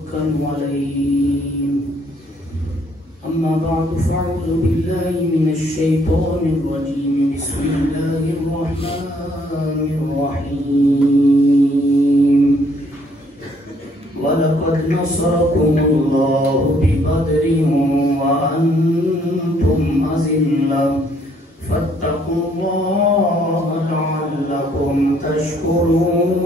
حقا عليهم. أما بعد فأعوذ بالله من الشيطان الرجيم. بسم الله الرحمن الرحيم. ولقد نصركم الله ببدر وأنتم أذلة فاتقوا الله لعلكم تشكرون.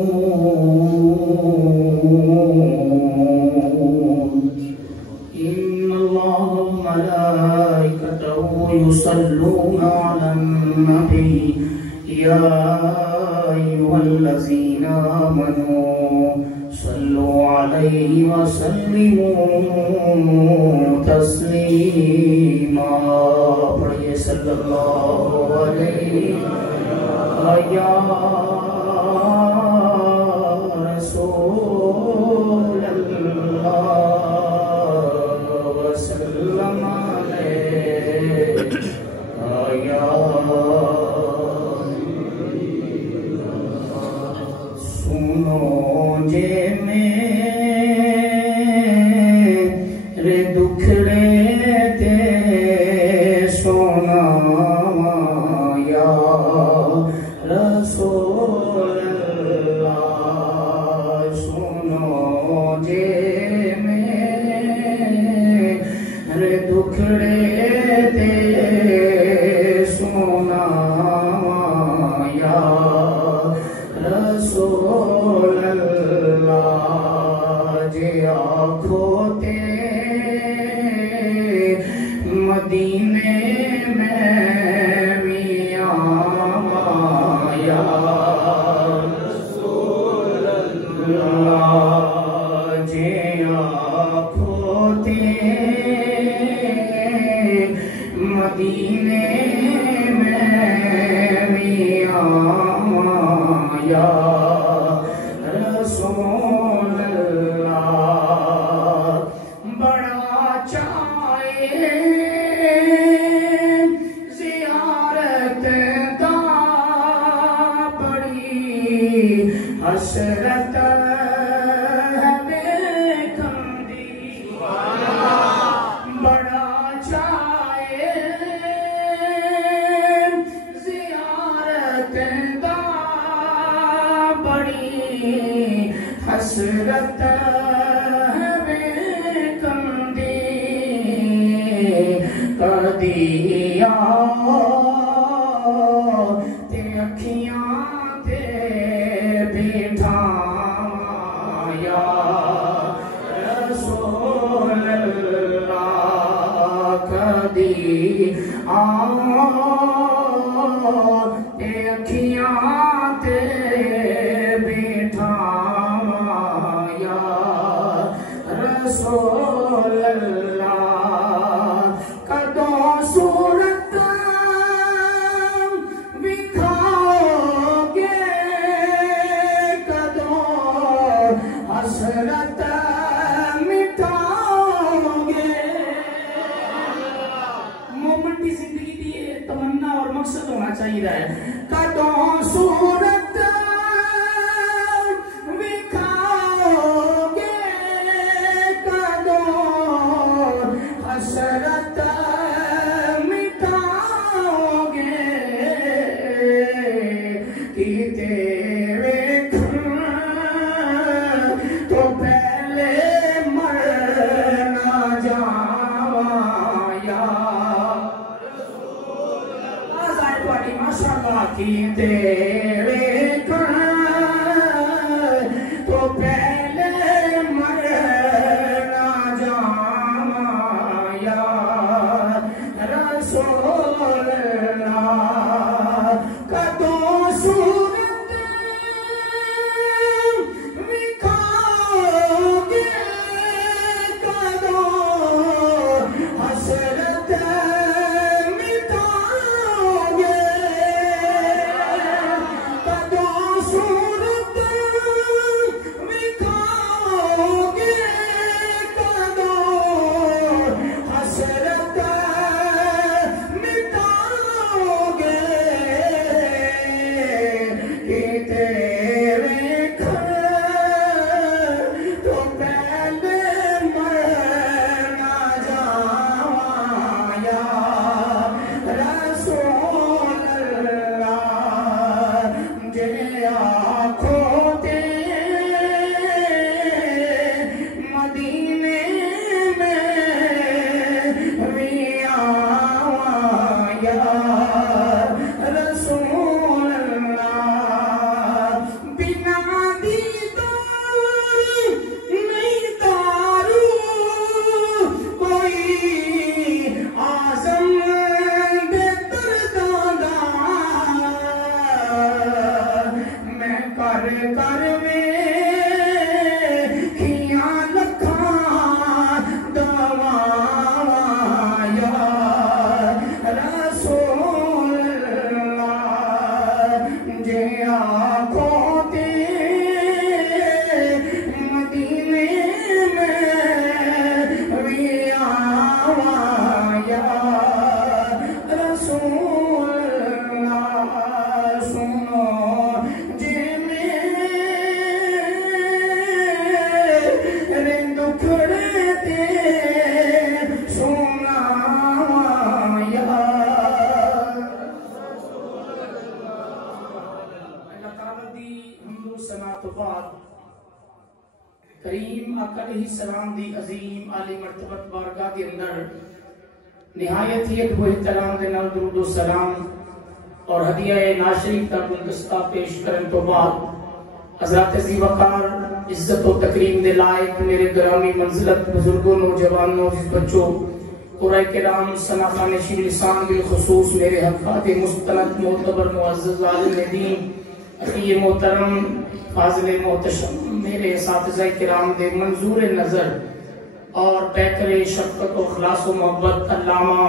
إن الله وملائكته يصلون على النبي يا أيها الذين آمنوا صلوا عليه وسلموا تسليما. پڑھئے صلی اللہ علیہ یا رسول اللہ وسلم علیہ یا سنو جے میرے دکھڑے تے سونا یا رسول اللہ. سنو جے میرے دکھڑے تے سونا یا رسول اللہ. جے آنکھوں تے مدینے میں میاں یا رسول اللہ. جے آنکھوں تے مدینے میں میاں یا رسول اللہ. بڑا چاہے زیارت دا بڑی حسرت دیکھن دی. بڑا چاہے زیارت دا بڑی حسرت کدی تے اکھیاں تے بیٹھاں یا رسول اللہ. کدی تے اکھیاں تے بیٹھاں یا رسول اللہ. کدوں صورت وکھاؤ گے کدوں حسرت مٹاؤ گے. مومن کی زندگی دی تمنا اور مقصد ہونا چاہیے ہے. کدوں صورت وکھاؤ گے کدوں علیہ السلام دی عظیم عالی مرتبت بارگاہ کے اندر نہایت ہی ادب و احترام دے نال درود و سلام اور ہدیہ ناشریف کا گلدستہ پیش کرن تو بعد حضرات ذی وقار عزت و تکریم دے لائق میرے گرامی منزلت بزرگوں نوجوانوں بچوں قرآن کرام سناخان شیر لسان بالخصوص میرے حقات مستند معتبر معزز عالم دین اخی محترم فاضل محتشم میرے اساتذہ کرام دے منظور نظر اور پیکر شفقت و خلاص و محبت علامہ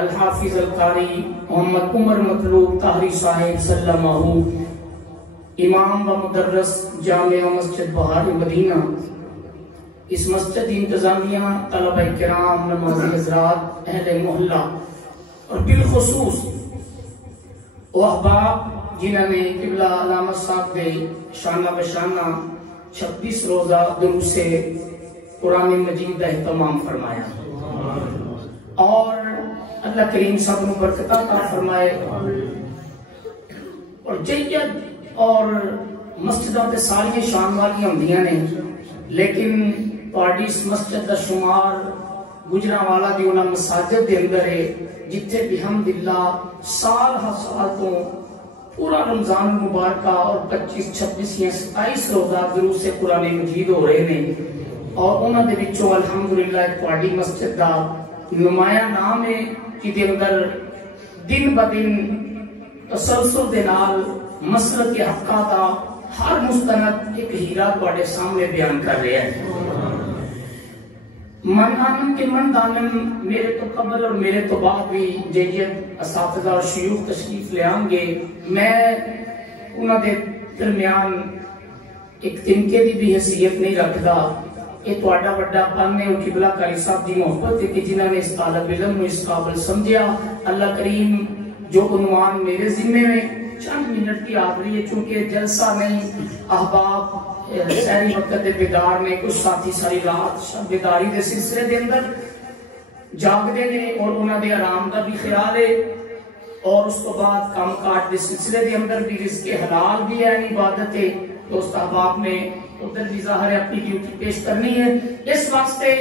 الحافظ القاری محمد عمر مطلوب طاہری صاحب سلمہ امام و مدرس جامعہ مسجد بہار مدینہ، اس مسجد انتظامیہ، طلبہ کرام، نمازی حضرات، اہل محلہ اور بالخصوص وہ احباب جنہوں نے قبلہ علامہ صاحب دے شانہ بشانہ 26 روزہ دروس قرآن مجید کا اہتمام فرمایا اور اللہ کریم سب کو برکت عطا فرمائے اور جید اور مسجدوں تے ساری شان والی ہوندیاں نے لیکن پارٹی اس مسجد دا شمار گجرانوالا دی انہاں مساجد دے اندر ہے جتھے بحمداللہ سال ہر سال تو پورا رمضان مبارکہ اور 25 26 یا 27 روزہ دروس قرآن مجید ہو رہے ہیں اور انہاں دے وچوں الحمدللہ ایک پارٹی مسجد دا نمایاں نام ہے جدے اندر دن بدن تسلسل دے نال مسلک کے حقاتا ہر مستند ایک ہیرا بڑے سامنے بیان کر رہے ہیں من آنم کے من دانم میرے تو قبل اور میرے تو بعد بھی جیجت اساتذہ اور شیوخ تشریف لے آن گے میں انہوں دے درمیان ایک تنکے دی بھی حیثیت نہیں رکھدا یہ تو اڈا بڑا پانے اور قبلہ قاری صاحب دی محبت ہے کہ جنہوں نے اس طالب علم اس قابل سمجھیا اللہ کریم جو عنوان میرے ذمہ میں چند منٹ کی آخری ہے چونکہ جلسہ نہیں احباب سہری وقت دے بیدار نے کچھ ساتھی ساری رات شب بیداری دے سلسلے دے اندر جاگ دے نے اور انہاں دے آرام دا بھی خیال ہے اور اس کو بعد کام کاٹ دے سلسلے دے اندر بھی رزق حلال بھی ہے عبادت ہے دوست احباب نے ادھر بھی ظاہر ہے اپنی ڈیوٹی پیش کرنی ہے اس واسطے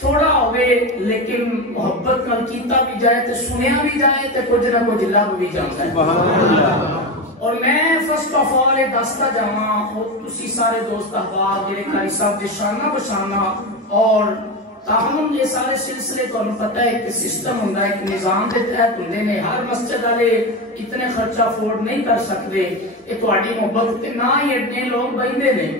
تھوڑا ہوئے لیکن محبت نال کیتا بھی جائے تو سنیا بھی جائے تو کچھ نہ کچھ لب بھی جاتا ہے اور میں فرسٹ آف آل دستا جاواں اور تسی سارے دوست احباب جڑے قاری صاحب دے شانہ بشانہ اور تاہم یہ سارے سلسلے تو ہمیں پتہ ہے کہ سسٹم ہوندا ہے ایک نظام دے تحت ہوندے نے ہر مسجد والے اتنے خرچہ افورڈ نہیں کر سکتے یہ تہاڈی محبت تے نہ ہی اتنے لوگ بہندے نے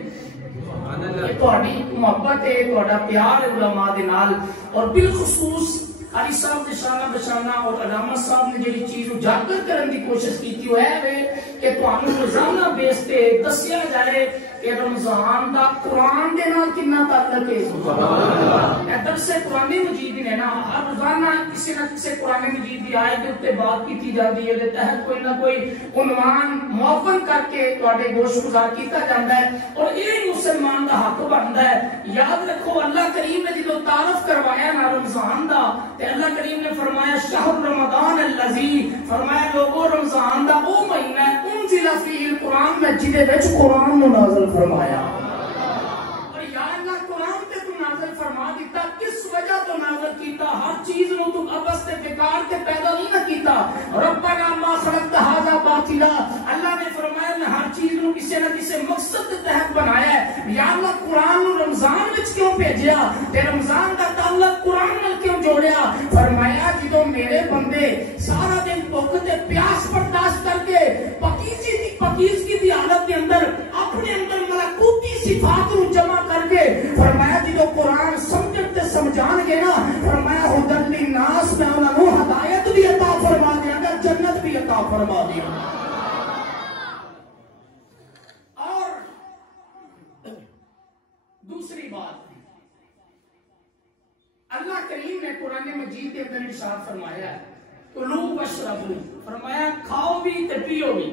یہ تہاڈی محبت ہے تہاڈا پیار ہے علماء دے نال اور بالخصوص علی صاحب دے شانہ بشانہ اور علامہ صاحب نے جڑی چیز اجاگر کرن دی کوشش کیتی وہ ہے کہ تانوں روزانہ بیس تے دسیا جائے کہ رمضان دا قرآن دے نال کتنا تعلق ہے سبحان اللہ درس قرآن مجید نے نا ہر روزانہ کسی نہ کسی قرآن مجید دی آیت دے اوپر بات کیتی جاندی ہے دے تحت کوئی نہ کوئی عنوان معاون کر کے تواڈے گوش گزار کیتا جاندا ہے اور یہ مسلمان دا حق بندا ہے یاد رکھو اللہ کریم نے جدوں تعارف کروایا نا رمضان دا تے اللہ کریم نے فرمایا شہر رمضان الذی فرمایا لوگو رمضان دا وہ مہینہ ہے انزل فیہ القرآن میں جدے وچ قرآن نازل فرمایا اور یا اللہ قرآن تے تو نازل فرما دیتا کس وجہ تو نازل کیتا ہر چیز نو تو ابس تے بیکار تے پیدا نہیں نہ کیتا ربنا ما خلقت ھذا باطلا اللہ نے فرمایا میں ہر چیز نو کسی نہ کسی مقصد کے تحت بنایا ہے یا اللہ قرآن نو رمضان وچ کیوں بھیجیا تے رمضان دا تعلق قرآن نال کیوں جوڑیا فرمایا جدوں میرے بندے سارا دن بھوک تے پیاس برداشت کر کے پاکیزگی دی حالت کے اندر اپنے اندر ملکوتی صفات کو جمع کر کے فرمایا جدوں قرآن سمجھن تے سمجھان گے نا فرمایا ہدی للناس میں انہاں نو ہدایت بھی عطا فرما دیا گا جنت بھی عطا فرما دیا اور دوسری بات اللہ کریم نے قرآن مجید کے اندر ارشاد فرمایا ہے کلو واشربو فرمایا کھاؤ بھی تے پیو بھی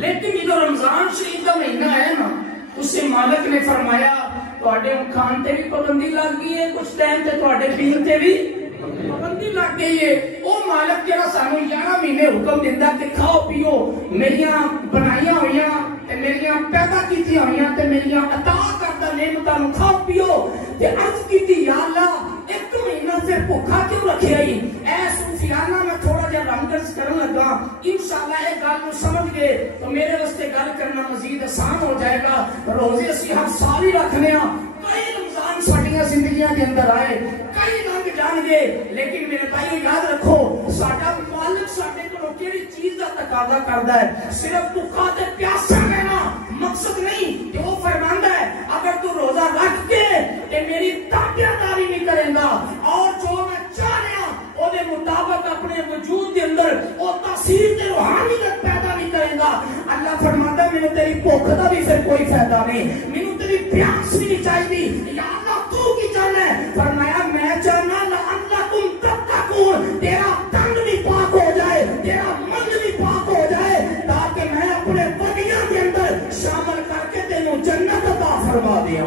لیکن یہ رمضان شریف کا مہینہ ہے نا اس سے مالک نے فرمایا تواڈے کھان تے بھی پابندی لگ گئی ہے کچھ ٹائم تے تواڈے پین تے بھی پابندی لگ گئی ہے او مالک جڑا سانو 11 مہینے حکم دیندا کہ کھاؤ پیو میریاں بنائیاں ہوئیاں تے میریاں پیدا کیتی ہوئیاں تے میریاں عطا کردہ نعمتاں نوں کھاؤ پیو تے عرض کیتی یا اللہ ایک مہینہ سے بھوکا کیوں رکھے آئی اے صوفیانہ میں تھوڑا جا رنگرز کرن لگا انشاءاللہ ایک گل نوں سمجھ گئے تو میرے واسطے گل کرنا مزید آسان ہو جائے گا روزے اسی ہم ساری رکھنے ہاں کئی رمضان ساڈیاں زندگیاں دے اندر آئے کئی لنگ جان گے لیکن میرے بھائی یاد رکھو ساڈا مالک ساڈے کولوں کیڑی چیز دا تقاضا کردا ہے صرف بھوکا تے پیاسا رہنا مقصد نہیں کہ وہ فرماندا ہے اگر تو روزہ رکھ کے تے میری تابعداری نہیں کرے گا اور جو میں چاہ رہا او دے مطابق اپنے وجود دے اندر او تاثیر تے روحانیت پیدا نہیں کرے گا اللہ فرماتا ہے مینوں تیری بھوک دا بھی پھر کوئی فائدہ نہیں مینوں تیری پیاس بھی نہیں چاہیے یا اللہ تو کی چاہنا ہے فرمایا میں چاہنا لعلکم تتقون تیرا تن بھی پاک ہو جائے تیرا من بھی پاک ہو جائے تاکہ میں اپنے بندیاں کے اندر شامل کر کے تینوں جنت عطا فرما دیا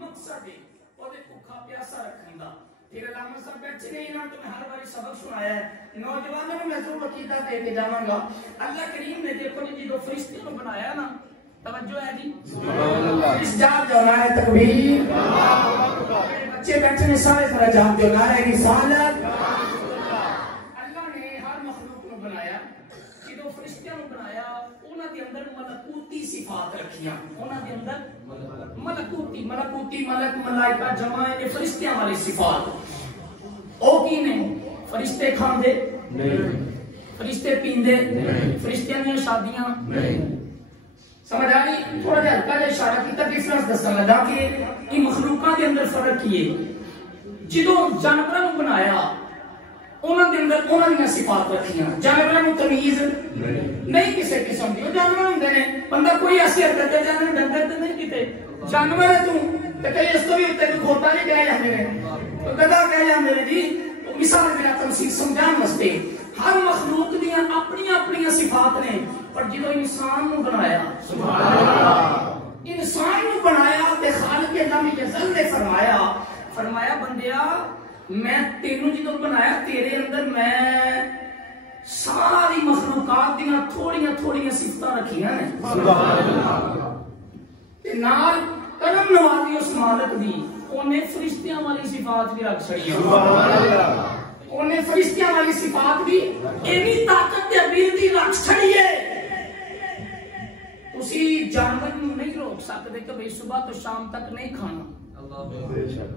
مقصد ہے وہ دے بھوکا پیاسا رکھن دا پھر علامہ صاحب بیٹھے نہیں نا تمہیں ہر باری سبق سنایا ہے نوجوانوں میں ضرور عقیدہ دے کے جاواں گا اللہ کریم نے دیکھو جی جو فرشتے کو بنایا نا توجہ ہے جی سبحان اللہ اس جاب جو نعرہ تکبیر بچے بیٹھے نے سارے ذرا جاب جو نعرہ رسالت اللہ نے ہر مخلوق کو بنایا جو فرشتیاں کو بنایا انہاں دے اندر ملکوتی صفات رکھیاں انہاں دے اندر ملکوتی ملک ملائکہ جمع ہے فرشتیاں والی صفات او کی نے فرشتے کھاندے نہیں فرشتے پیندے نہیں فرشتیاں دی شادیاں نہیں سمجھ آ رہی تھوڑا جہا ہلکا جہا اشارہ کیتا ڈفرنس دسن لگا کہ ان مخلوقاں دے اندر فرق کیے جدوں جانوراں نوں بنایا انہاں دے اندر انہاں دی صفات رکھیاں جانوراں نوں تمیز نہیں کسے قسم دی جانور ہوندے نے بندہ کوئی ایسی حرکت ہے جانور ڈنگر تے نہیں کیتے جانور ہے تو تے کئی اس تو بھی تے کھوتا نہیں کہے جاندے نے تو گدا کہے جاندے نے جی مثال میں تمثیل سمجھان واسطے ہر مخلوق دیاں اپنی اپنی صفات نے پر جدو انسان نو بنایا سبحان اللہ انسان نو بنایا تے خالق لم یزل نے فرمایا بندیا میں تینوں جدو بنایا تیرے اندر میں ساری مخلوقات دیاں تھوڑیاں صفتاں رکھیاں نے سبحان اللہ تے نال کرم نوازی اس مالک دی انہیں فرشتیاں والی صفات بھی رکھ چھڑی سبحان اللہ انہیں فرشتیاں والی صفات بھی اینی طاقت تے ابیلٹی رکھ چھڑی ہے اسی جانور نوں نہیں روک سکتے کہ بھئی صبح تو شام تک نہیں کھانا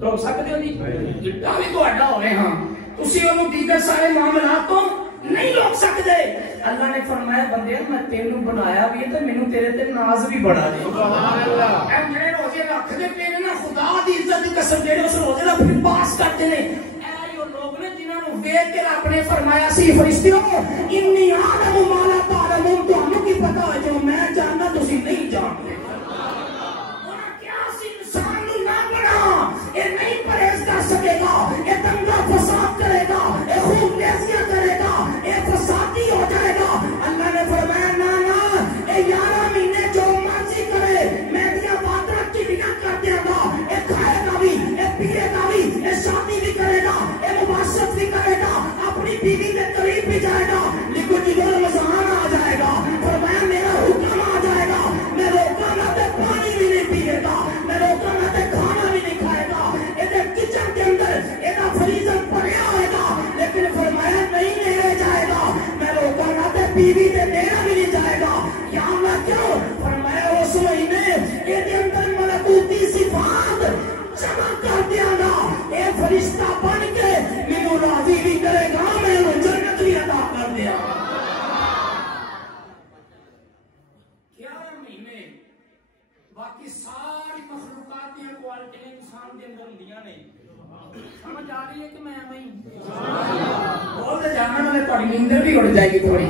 روک سکتے ہو نہیں جتنا بھی تو اڈا ہو رہے ہاں اسی انہوں دیگر سارے معاملات تو نہیں روک سکتے اللہ نے فرمایا بندے میں تینوں بنایا بھی ہے تو میں تیرے تے ناز بھی بڑھا دے سبحان اللہ اے میرے روزے رکھ دے تیرے نا خدا دی عزت دی قسم جڑے اس روزے دا پھر پاس کرتے نے اے وہ لوگ نے جنہاں نوں ویکھ کے رب نے فرمایا سی فرشتیوں انی عالم ما لا تعلمون تانوں کی پتہ ہے جو میں جاننا تسی نہیں جانتے انہاں کیا سی انسان نوں نہ بنا اے نہیں پرہیز کر سکے گا اے دنگا فساد کرے گا اے خوب نیزیاں کرے گا اے فسادی ہو جائے گا اللہ نے فرمایا نا اے 11 مہینے جو مرضی کرے میں دیا باتاں چڑیاں کر دیا گا اے کھائے گا بھی اے پیے گا بھی اے شادی بھی کرے گا اے مباشرت بھی کرے گا اپنی بیوی کے قریب بھی جائے گا لیکن جب رمضان آ جائے گا فرمایا میرا حکم آ جائے گا میں روکا نہ تے پانی بھی نہیں پیے گا میں روکا نہ تے کھانا بھی نہیں کھائے گا اے کچن کے اندر اے فریزر پڑیا ہوئے گا لیکن فرمایا نہیں لے جائے گا میں روکا نہ تے بیوی تے میرا بھی نہیں جائے گا یا اللہ کیوں فرمایا اس مہینے اے دے اندر ملکوتی صفات جمع کر دیا گا اے فرشتہ بن کے مینوں راضی بھی کرے گا میں انہوں جنت بھی عطا کر دیا 11 مہینے باقی ساری مخلوقات دیا کوالٹیاں انسان کے اندر ہوندیاں نے سمجھ آ رہی ہے کہ میں وہیں بولتے جانا میں تھوڑی نیندر بھی اڑ جائے گی تھوڑی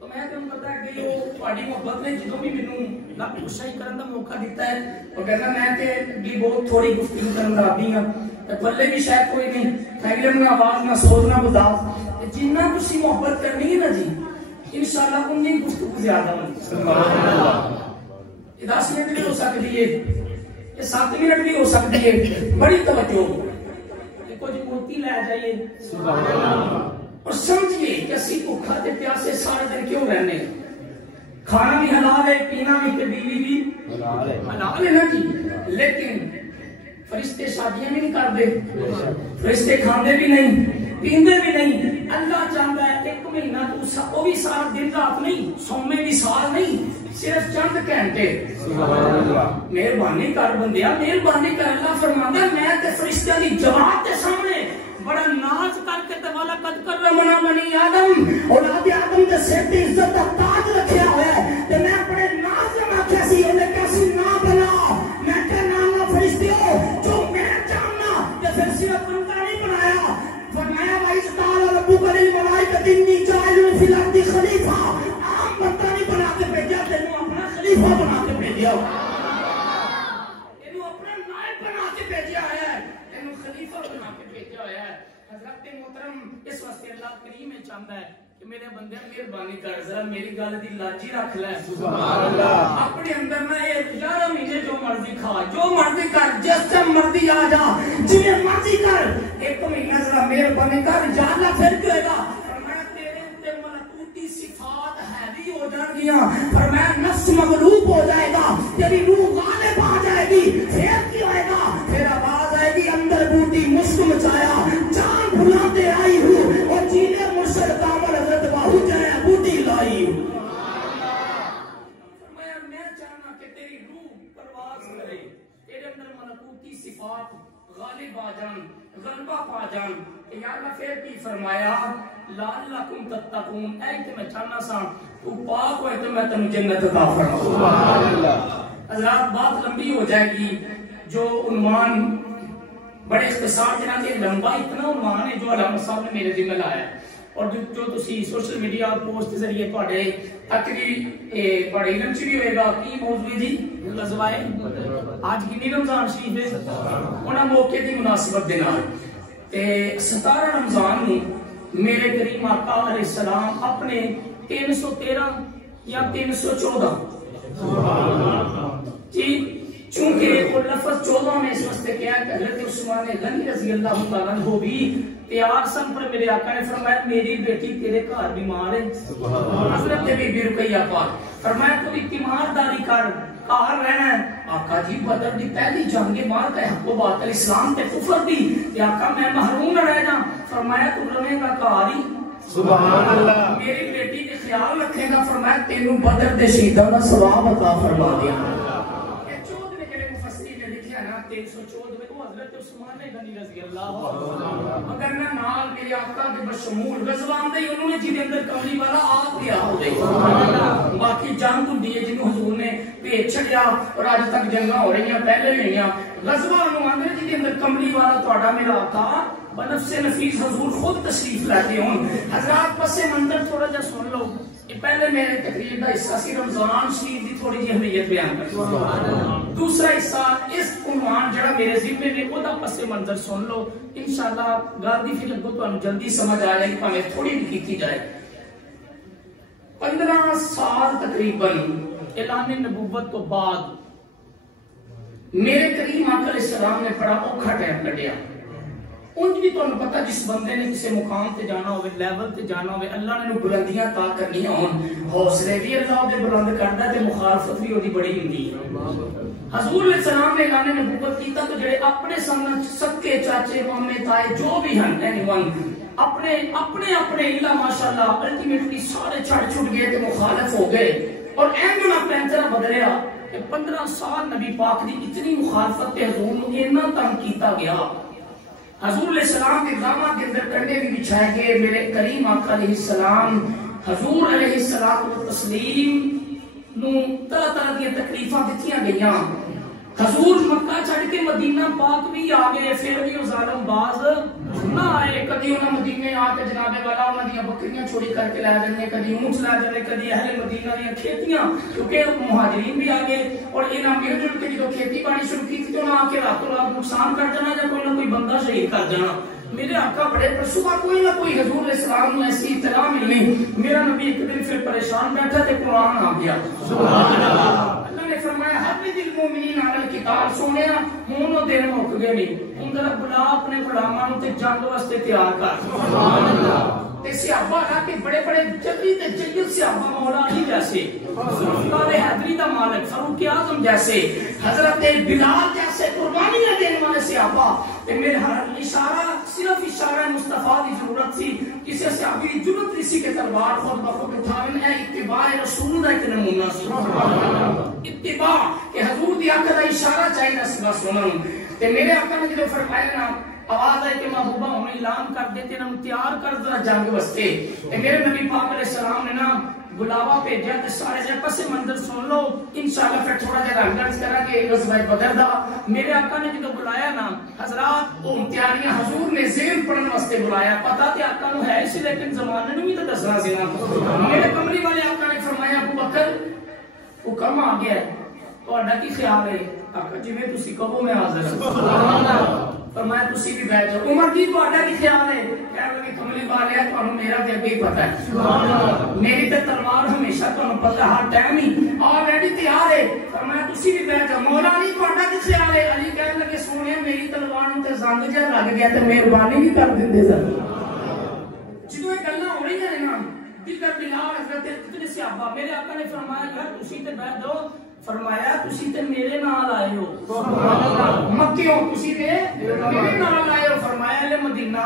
تو میں تمہیں پتا ہے کہ وہ تھوڑی محبت نے جدوں بھی مینوں لب خوشائی کرن دا موقع دیتا ہے اور کہتا میں تے بھی بہت تھوڑی گفتگو کرن دا عادی ہاں تے بلے بھی شاید کوئی نہیں خیرن نہ آواز نہ سوز نہ گزاف جنہ تسی محبت کرنی ہے نا جی انشاءاللہ ان کی گفتگو زیادہ ہوگی سبحان اللہ یہ 10 منٹ بھی ہو سکتی ہے یہ 7 منٹ بھی ہو سکتی ہے بڑی توجہ کچھ موتی لے جائیے سبحان اللہ اور سمجھیے کہ اسی بھوکا تے پیاسے سارے دن کیوں رہنے؟ کھانا بھی حلال ہے، پینا بھی، تے بیوی بھی حلال ہے نا جی. لیکن فرشتے شادیاں بھی نہیں کرتے، فرشتے کھاندے بھی نہیں، پیندے بھی نہیں. اللہ چاہتا ہے ایک مہینہ تو وہ بھی سارا دن رات نہیں، سومے بھی سال نہیں، صرف چند گھنٹے. مہربانی کر بندیا، مہربانی کر. اللہ فرماندا ہے میں تے فرشتیاں دی جماعت کے سامنے بڑا ناز کر کے تے والا قد کرمنا بنی آدم، اولاد آدم دے سر تے عزت دا تاج رکھیا ہوا ہے. تے میں اپنے ناز نہ کیسی انہیں کیسی نہ بنا. میں کہنا اللہ فرشتیوں جو میں چاہنا کہ پھر صرف بندہ نہیں بنایا. فرمایا وَإِذْ قَالَ رَبُّكَ لِلْمَلَائِكَةِ إِنِّي جَاعِلٌ فِي الْأَرْضِ خَلِيفَةً. عام بندہ نہیں بنا کے بھیجا، تینوں اپنا خلیفہ بنا کے بھیجا، تینوں اپنا نائب بنا کے بھیجا ہے، تینوں خلیفہ بنا کے بھیجا ہے. حضرت محترم اس واسطے اللہ کریم میں چاہتا ہے کہ میرے بندے مہربانی کر، ذرا میری گل دی لاجی رکھ لے. سبحان اللہ. اپنے اندر نہ 11 مہینے جو مرضی کھا، جو مرضی کر، جس ٹائم مرضی آ جا، جی مرضی کر. ایک مہینہ ذرا مہربانی کر، یا اللہ پھر کیوں گا. فرمایا تیرے اوپر ملکوتی صفات ہیوی ہو جان گیاں. فرمایا نفس مغلوب ہو جائے گا، تیری روح غالب آ جائے گی. پھر کیا آئے گا؟ پھر آواز آئے گی اندر بوٹی مشک مچایا، جان بھلاتے آئی ہوں اور جینے مرشد کامل حضرت باہو جائے بوٹی لائی ہوں. فرمایا میں چاہنا کہ تیری روح پرواز کرے، تیرے اندر ملکوتی صفات غالب آ جان، غلبہ پا جان. یا اللہ پھر کی فرمایا لعلکم تتقون. اے کہ میں چاہنا سا تو پاک ہوئے تو میں تمہیں جنت عطا فرماؤں. سبحان اللہ. حضرات بات لمبی ہو جائے گی. جو عنوان بڑے اختصار جنہ کے لمبا اتنا عنوان ہے جو علامہ صاحب نے میرے ذمہ لایا ہے، اور جو تسی سوشل میڈیا پوسٹ کے ذریعے تواڈے تک بھی بڑے علم چ بھی ہوئے گا. کی موضوع جی؟ غزوہ آج کنی رمضان شریف ہے، انہاں موقع دی مناسبت دے نال تے 17 رمضان نو میرے کریم آقا علیہ السلام اپنے 313 یا 314 جی، چونکہ وہ لفظ 14 میں اس واسطے کیا کہ حضرت عثمان غنی رضی اللہ تعالیٰ عنہ بھی تیار سن پر میرے آقا نے فرمایا میری بیٹی تیرے گھر بیمار ہے. حضرت بی بی رقیہ پاک فرمایا تو تیمارداری کر، گھر رہنا ہے. آقا جی بدر دی پہلی جنگ مار کا حق و باطل، اسلام تے کفر دی، تے آقا میں محروم نہ رہ جاں. فرمایا تو رہے گا گھر ہی. سبحان اللہ. میری بیٹی کے خیال رکھے گا. فرمایا تینوں بدر دے شہیداں دا ثواب عطا فرما دیا. 314 میں وہ حضرت عثمان غنی رضی اللہ مگر نہ نال میرے آقا کے بشمول غزوان دے انہوں نے جن اندر کملی والا آپ دیا ہو دے. باقی جنگ ہوندی ہے جنہوں حضور نے بھیج چھڑیا اور آج تک جنگاں ہو رہی ہیں، پہلے بھی ہوئیاں. غزوہ انہوں آندے جن اندر کملی والا تواڈا میرا آقا بنفس نفیس حضور خود تشریف لاتے ہوں. حضرات پس منظر تھوڑا جا سن لو. پہلے میرے تقریر کا حصہ سی رمضان شریف کی تھوڑی جی اہمیت بیان کر، دوسرا حصہ اس عنوان جڑا میرے ذمے میں وہ پس منظر سن لو. انشاءاللہ گل دی پھر اگوں تانوں جلدی سمجھ آ جائے گی بھاویں تھوڑی بھی کیتی جائے. 15 سال تقریباً اعلان نبوت تو بعد میرے کریم آقا علیہ السلام نے بڑا اوکھا ٹائم کڈیا. انج بھی تمہیں پتا جس بندے نے کسی مقام تے جانا ہوئے، لیول تے جانا ہوئے، اللہ نے بلندیاں تا کرنی ہون، حوصلے بھی اللہ دے بلند کردا تے مخالفت بھی اودی بڑی ہوندی ہے. حضور علیہ السلام نے اعلان نبوت کیتا تو جڑے اپنے سامنے سکے چاچے مامے تائے جو بھی ہیں اینیون اپنے اپنے اپنے اللہ ماشاءاللہ الٹیمیٹلی سارے چھڑ چھٹ گئے تے مخالف ہو گئے. اور اینو نہ پینترا بدلیا کہ 15 سال نبی پاک دی اتنی مخالفت تے حضور نو اتنا تنگ کیتا گیا. حضور علیہ السلام کے اقدامات کے اندر کنڈے بھی بچھائے گئے. میرے کریم آقا علیہ السلام حضور علیہ السلام و تسلیم نو طرح طرح کی تکلیفاں دتیاں گئیاں. حضور مکہ چھڑ کے مدینہ پاک بھی آ گئے، پھر بھی وہ ظالم باز نہ آئے. کدی انہاں مدینے آ کے جناب والا انہاں دی بکریاں چوری کر کے لے جاندے، کدی اونٹ لے جاندے، کدی اہل مدینہ دی کھیتیاں، کیونکہ مہاجرین بھی آ گئے اور انہاں مل جل کے جو کھیتی باڑی شروع کی تو انہاں آ کے راتوں رات نقصان کر جانا یا کوئی نہ کوئی بندہ شہید کر جانا. میرے آقا بڑے پر صبح کوئی نہ کوئی حضور علیہ السلام نے ایسی اطلاع ملنی. میرا نبی ایک دن پھر پریشان بیٹھا تے قرآن آ گیا. سبحان اللہ. اللہ نے فرمایا حبیب المومنین علی القتال سونیا ہن او دن مک گئے نہیں ہن ذرا بلا اپنے غلاماں نوں تے جنگ واسطے تیار کر سبحان اللہ تے صحابہ را کے بڑے بڑے جگری تے جید صحابہ مولا علی جیسے ذوالفقار حیدری دا مالک فاروق اعظم جیسے حضرت بلال جیسے قربانیاں دینے والے صحابہ تے میرے ہر اشارہ صرف اشارہ مصطفیٰ دی ضرورت سی کسی صحابی کی ضرورت نہیں سی کہ تلوار خود بخود اٹھاویں اے اتباع رسول دا ایک نمونہ سی اتباع کہ حضور دی آقا دا اشارہ چاہیے سی بس سنن تے میرے آقا نے جو فرمایا نا آواز ہے کہ محبوبہ ہمیں اعلان کر دیتے نا تیار کر ذرا جنگ واسطے تے میرے نبی پاک علیہ السلام نے نا بلاوا بھیجا تے سارے جے پس منظر سن لو انشاءاللہ پھر تھوڑا جہا رنگرز کرا کہ غزوہ بدر دا میرے آقا نے جو بلایا نا حضرات وہ تیاریاں حضور نے ذہن پڑھن واسطے بلایا پتہ تے آقا نو ہے سی لیکن زمانے نو بھی تے دسنا سی نا میرے کمری والے آقا نے فرمایا ابو بکر حکم آ گیا ہے تہاڈا کی خیال ہے آقا جی میں تسی کہو میں حاضر ہوں سبحان اللہ فرمایا تسی بھی بیٹھ جاؤ عمر جی تہاڈا کی خیال ہے کہہ لگے کملی والے تانوں میرا تے اگے ہی پتہ ہے سبحان اللہ میری تے تلوار ہمیشہ تانوں پتہ ہے ہر ٹائم ہی آلریڈی تیار ہے فرمایا تسی بھی بیٹھ جاؤ مولا علی تہاڈا کی خیال ہے علی کہنے لگے سونیا میری تلوار نوں تے زنگ جا لگ گیا تے مہربانی بھی کر دیندے سن جدوں یہ گلاں ہو رہی ہیں نا دیگر بلال حضرت اتنے صحابہ میرے آقا نے فرمایا کہ تسی تے بیٹھ جاؤ فرمایا تسی تے میرے نال آئے ہو سبحان اللہ مکیوں تسی تے میرے نال آئے ہو فرمایا لے مدینہ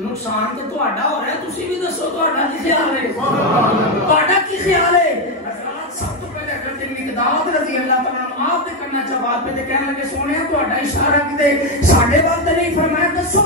نقصان تے تہاڈا ہو رہا ہے تسی بھی دسو تہاڈا کی خیال ہے تہاڈا کی خیال ہے حضرات سب تو پہلے حضرت مقداد رضی اللہ تعالی عنہ آپ دے کرنا جواب پہ تے کہنے لگے سونیا تہاڈا اشارہ کتے ساڈے وال تے نہیں فرمایا دسو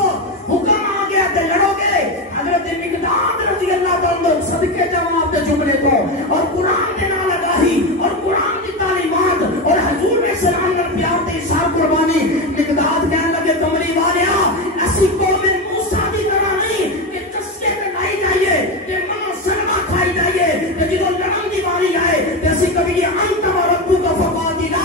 حکم آ گیا تے لڑو گے حضرت مقداد رضی اللہ تعالی عنہ صدقے جواب دے جملے کو اور قرآن دے نال آگاہی اور قرآن کی تعلیمات اور حضور میں سلام کر پیار تے اظہار قربانی مقداد کہنے لگے کملی والیا ایسی قوم موسیٰ دی طرح نہیں کہ چسکے پہ لائی جائیے کہ منو سلمہ کھائی جائیے کہ جدو لڑن دی باری آئے کہ اسی کبھی یہ انت و ربو کا فقاتلا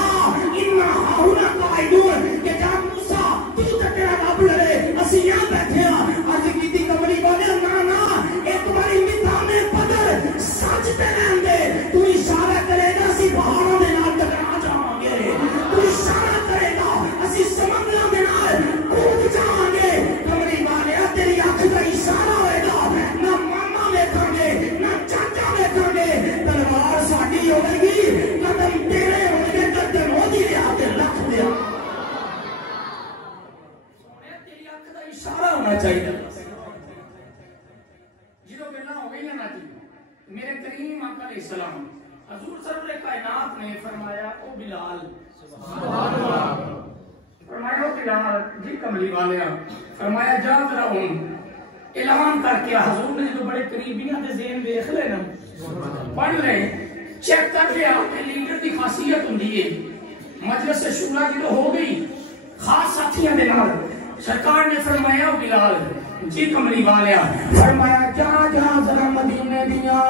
انہا ہاہونا قائدون کہ جب موسیٰ تو تے تیرا رب لڑے اسی یہاں بیٹھے ہیں آج کی تھی کملی والیا نا ایک باری میدان بدر سجتے رہن دے تو اشارہ کرے گا اسی پہاڑوں دے نال ٹکرا جاؤں گے تو اشارہ کرے گا اسی سمندراں دے نال کود جاؤں گے کملی والیا تیری آنکھ کا اشارہ ہوئے گا نہ ماما ویکھاں گے نہ چاچا ویکھاں گے تلوار ساڈی ہوے گی قدم تیرے ہون گے تے مودی دے ہاتھ رکھ دیا سونے تیری آنکھ کا اشارہ ہونا چاہیے جدوں گلاں ہو گئی نا جی میرے کریم آقا علیہ السلام حضور سرور کائنات نے فرمایا او بلال سبحان اللہ فرمایا او بلال جی کملی والیا فرمایا جا ذرا ہوں اعلان کر کے حضور نے جو بڑے قریبیاں دے ذہن دیکھ لے نا پڑھ لے چیک کر لیا کہ لیڈر دی خاصیت ہوندی ہے مجلس شورا جو ہو گئی خاص ساتھیاں دے نال سرکار نے فرمایا او بلال جی کملی والیا فرمایا جا جا ذرا مدینے دیاں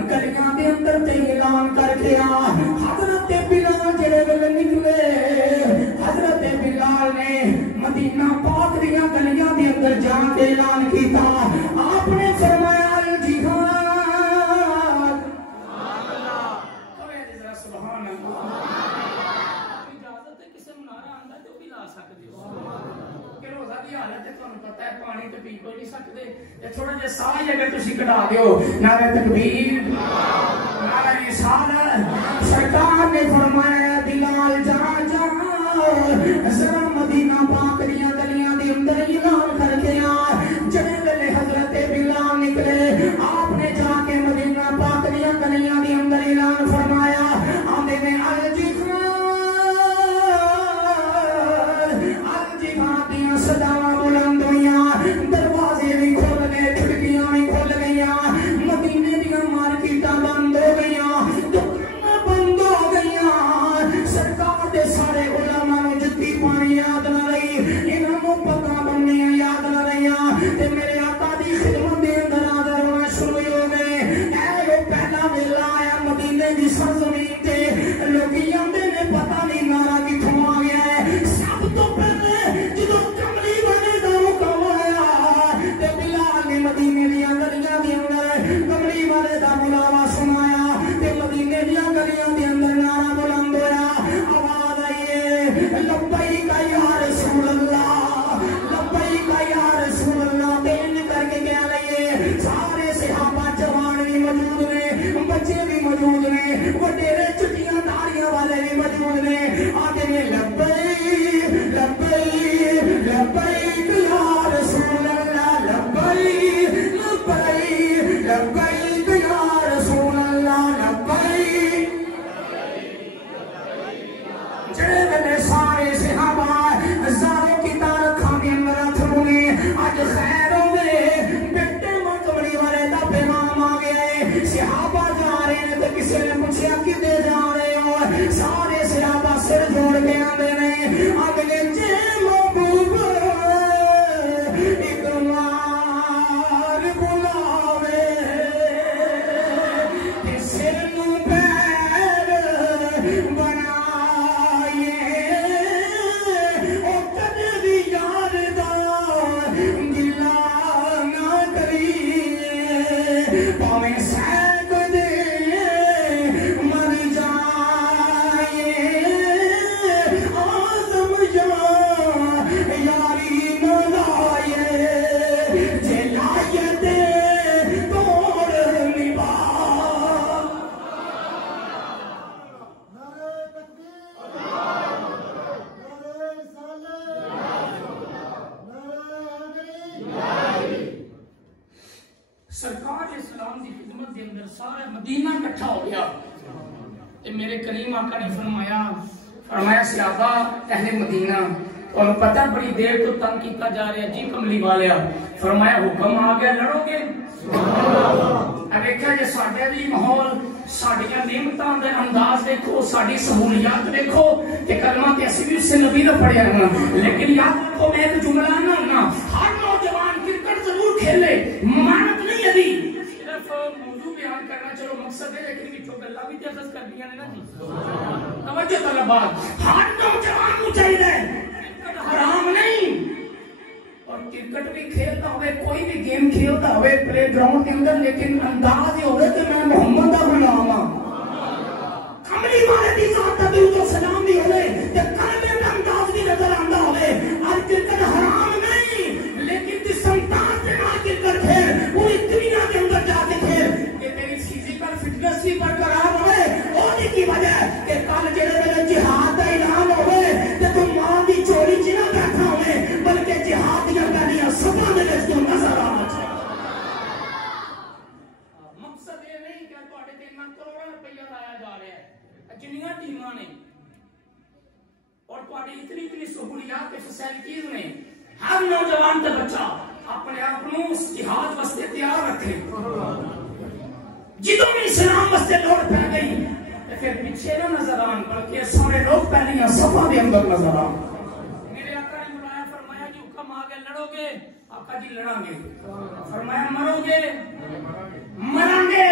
گلیاں دے اندر تے اعلان کر کے آ حضرت بلال جڑے ویلے نکلے حضرت بلال نے مدینہ پاک دیاں گلیاں دے اندر جا کے اعلان کیتا آپ نے فرمایا الجہاد سبحان اللہ کہے ذرا سبحان اللہ اجازت ہے کسے منارہ آندا تے او بھی لا سکدے ہو کہ روزہ دی حالت ہے تانوں پتہ ہے پانی تے پی کوئی نہیں سکدے تے تھوڑا جہا ساہ ہی اگر تسی کڈا دیو نعرہ تکبیر نعرہ رسالت سرکار نے فرمایا بلال جا جا ذرا مدینہ پاک دیاں گلیاں دے اندر اعلان کر کے آ جڑے ویلے حضرت بلال نکلے آپ نے جا کے مدینہ پاک دیاں گلیاں دے اندر اعلان فرمایا آندے نے الجہاد دیاں صداواں بلند ہوئیاں دروازے بھی کھل گئے کھڑکیاں بھی کھل گئیاں مدینے دیاں مارکیٹاں بند ہو گئیاں دکاناں بند ہو گئیاں سرکار آتے نے لبیک لبیک لبیک یا رسول اللہ لبیک لبیک لبیک یا رسول اللہ لبیک جڑے ویلے سارے صحابہ زاروں کی تار کھانے مرت ہونے اج خیر ہوئے بیٹے مکملی والے دا پیغام آ گئے صحابہ جا رہے ہیں تو کسی نے پوچھا کدے جا رہے ہو سارے صحابہ سر جوڑ کے آندے نے اگلے جے محبوب ایک مار بلاوے تے سر نو پیر بنائے او کدے بھی یار دا گلا نہ کریے پاویں سینک دے مر جائے آزم یاری نہ لائے جے لائے دے توڑ نبھا نعرہ تکبیر نعرہ رسالت نعرہ حیدری سرکار اسلام کی خدمت کے اندر سارا مدینہ اکٹھا ہو گیا کہ میرے کریم آقا نے فرمایا صحابہ اہل مدینہ اور پتہ بڑی دیر تو تنگ کیتا جا رہا ہے جی کملی والیا فرمایا حکم آ گیا لڑو گے اب دیکھا جی ساڈے بھی ماحول ساڈیاں نعمتاں دے انداز دیکھو ساڈی سہولیات دیکھو کہ کلمہ تے اسی بھی اس سے نبی دا پڑھیا نا لیکن یاد رکھو میں ایک جملہ نا ہر نوجوان کرکٹ ضرور کھیلے ممانت نہیں ابھی صرف موضوع بیان کرنا چلو مقصد ہے لیکن وچوں گلاں بھی تحفظ کرنیاں نے نا جی توجہ طلبات ہر نوجوان کو چاہیے کرکٹ حرام نہیں اور کرکٹ بھی کھیلتا ہوئے کوئی بھی گیم کھیلتا ہوئے پلے گراؤنڈ کے اندر لیکن انداز یہ ہوئے کہ میں محمد دا غلام ہاں کملی والے دی ذات دا درود و سلام بھی ہوئے تے کلمے دا انداز بھی نظر آندا ہوئے اور کرکٹ حرام نہیں لیکن جس انداز سے نہ کرکٹ کھیل پوری دنیا کے اندر جا کے کھیل کہ تیری فزیکل فٹنس بھی برقرار ہوئے اور کی وجہ کہ کل جڑے ویلے جہاد دا اعلان ہوئے تے تو ماں دی چوری چ نہ بیٹھا ہوئے بلکہ جہاد دیاں پہلیاں صفاں دے وچ تو نظر آنا چاہیے مقصد یہ نہیں کہ تواڈے تے اتنا کروڑاں روپیہ لایا جا رہا ہے جنیاں ٹیماں نے اور تواڈی اتنی سہولیات تے فیسلٹیز نے ہر نوجوان تے بچہ اپنے آپ کو اس جہاد واسطے تیار رکھے جدوں بھی اسلام واسطے لوڑ پہ گئی پھر پیچھے نہ نظر آن بلکہ سارے لوگ پہلیاں صفاں دے اندر نظر آن میرے آقا نے بلایا فرمایا جی حکم آ گئے لڑو گے آقا جی لڑاں گے فرمایا مرو گے مریں گے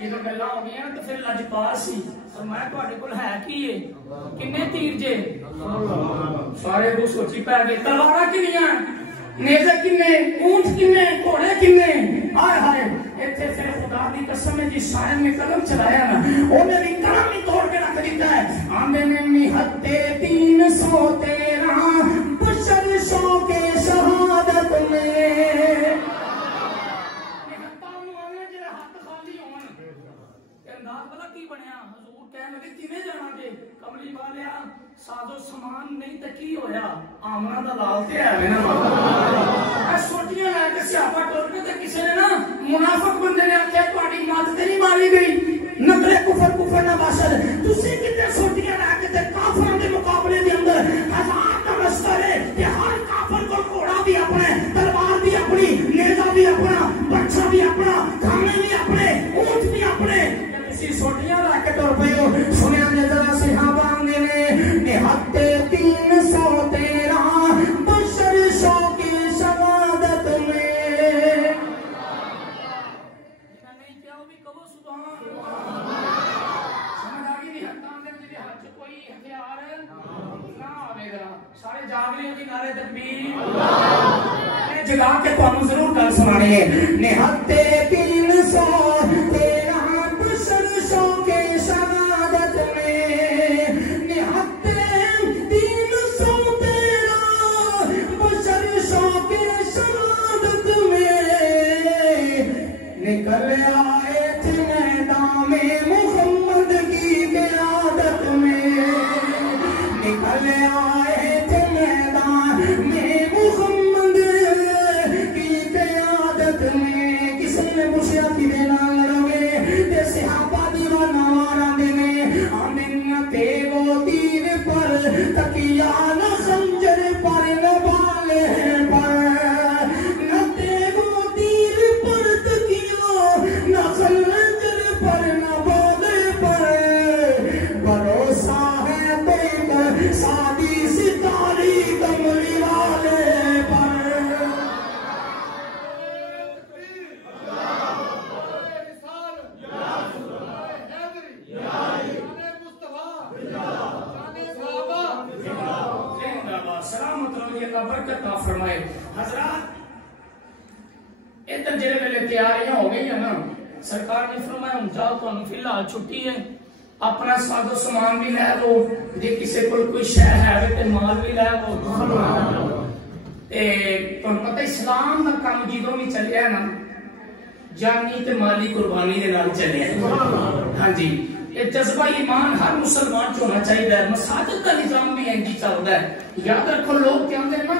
جدوں گلاں ہو گئیاں تو پھر لجپال سی فرمایا تواڈے کول ہے کی ہے کنے تیر جے سارے وہ سوچی پے گئے تلواراں کنیاں نیزے کنے اونٹ کنے گھوڑے کنے ہائے ہائے ایتھے پھر خدا دی قسم ہے جی شاعر نے قلم چلایا نا اونے بھی قلم ہی توڑ کے رکھ دیتا ہے آندے نے نہتے 313 بشر شو کے شہادت میں کملی والیا سازو سامان نہیں تے کی ہویا آمنا دا لال تے ہے نا سوٹیاں لے کے سیاپا ٹور کے تے کسی نے نا منافق بندے نے آخیا تہاڈی مات تے نہیں ماری گئی نقرے کفر نہ باشد تسی کتے سوٹیاں لے کے تے کافراں دے مقابلے دے اندر ہزار دا لشکر ہے تے ہر کافر کو گھوڑا بھی اپنا تلوار بھی اپنی نیزہ بھی اپنا بچہ بھی اپنا کھانے بھی اپنے اونٹ بھی اپنے تسی سوٹیاں لے کے ٹور پئے ہو سنیا نے ذرا صحابہ آندے نے نہتے 313 بشر شو کی شہادت میں نہیں کیا وہ بھی کہو سبحان اللہ سمجھ آ گئی نہیں ہتھاں دے جڑے ہاتھ کوئی ہتھیار نہ آوے گا سارے جاگ لے جی نعرہ تکبیر اللہ میں جگا کے تانوں ضرور گل سنانی ہے نہتے 313 بشر شو کے شہادت میں نہتے 313 بشر شو کے شہادت میں نکل آئے تھے میدان میں محمد کی قیادت میں نکل آئے تھے میدان میں محمد کی قیادت میں کس نے پوچھا کہ دینا لڑوے تے صحابہ دیوانہ وارا دینے آمین تے وہ تیر پر تکیہ نہ خنجر پر نہ بالے پر نہ تے وہ تیر پر تکیہ نہ خنجر پر نہ بالے پر بھروسہ ہے تو ایک سادی ستاری کملی والے پر سلامت رضی اللہ برکت نہ فرمائے. حضرات ادھر جڑے ویلے تیاریاں ہو گئی ہیں نا سرکار نے فرمایا ہوں جاؤ تو فی الحال چھٹی ہے اپنا ساز و سامان بھی لے لو جے کسی کو کوئی شے ہے تے مال بھی لے لو تے تانوں پتہ اسلام دا کام جدوں بھی چلیا ہے نا جانی تے مالی قربانی دے نال چلیا ہے. ہاں جی یہ جذبہ ایمان ہر مسلمان کو ہونا چاہیے. مساجد کا نظام بھی انجی چلتا ہے. یاد رکھو لوگ کہتے ہیں نا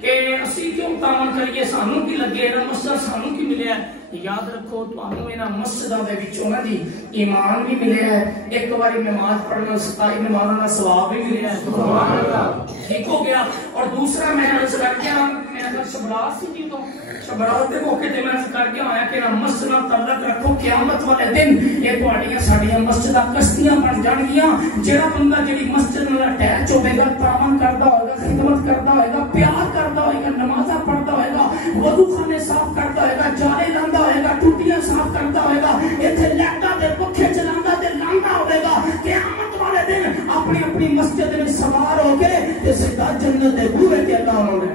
کہ اسی کیوں تعاون کریے سانوں کی لگے نا مسجد سانوں کی ملے ہے. یاد رکھو تانوں انہاں مسجداں دے وچوں نا جی ایمان بھی ملے ہے. ایک باری نماز پڑھنا 27 نمازاں دا ثواب بھی ملے ہے. سبحان اللہ. ٹھیک ہو گیا. اور دوسرا میں عرض کر کے میرا شبراز سی جی تو شبراز دے موقع تے میں عرض کر کے آیا کہ مسجد نال تعلق رکھو قیامت والے دن یہ تہاڈیاں ساڈیاں مسجداں کشتیاں بن جان گیاں. جڑا بندہ جڑی مسجد نال اٹیچ ہوے گا تعاون کردا ہوے گا خدمت کردا ہوے گا پیار کردا ہوے گا نمازاں پڑھدا ہوے گا وضو خانے صاف کردا ہوے گا جالے لاندا ہوے گا ٹوٹیاں صاف کردا ہوے گا ایتھے لائٹاں دے پکھے چلاندا تے لاندا ہوے گا قیامت والے دن اپنی اپنی مسجد میں سوار ہو کے تے سیدھا جنت دے بوئے تے اللہ ہونا.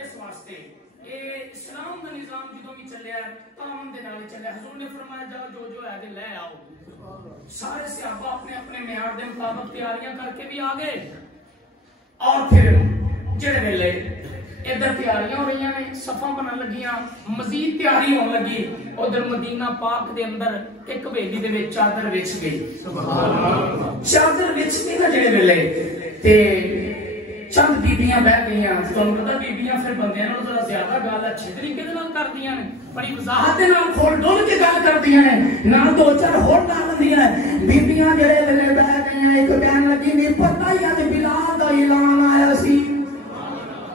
اس واسطے اے اسلام دا نظام جدوں بھی چلیا ہے تعاون دے نال چلیا. حضور نے فرمایا جاؤ جو جو ہے تے لے آؤ. سارے صحابہ اپنے اپنے معیار دے مطابق تیاریاں کر کے بھی آ گئے. اور پھر جڑے ویلے ادھر تیاریاں ہو رہی ہیں صفاں بنن لگیاں مزید تیاری ہون لگی ادھر مدینہ پاک دے اندر ایک حویلی دے وچ چادر وچ گئی. سبحان اللہ. چادر وچ گئی نا جڑے ویلے تے چند بیبیاں بہ گئیاں. تانوں پتہ بیبیاں پھر بندیاں نال ذرا زیادہ گل اچھے طریقے دے نال کردیاں نے بڑی وضاحت دے نال کھول ڈول کے گل کردیاں نے نہ دو چار ہور ڈال دیندیاں نے. بیبیاں جڑے ویلے بہ گئیاں ایک کہن لگی نہیں پتہ ہی اج بلال دا اعلان آیا سی.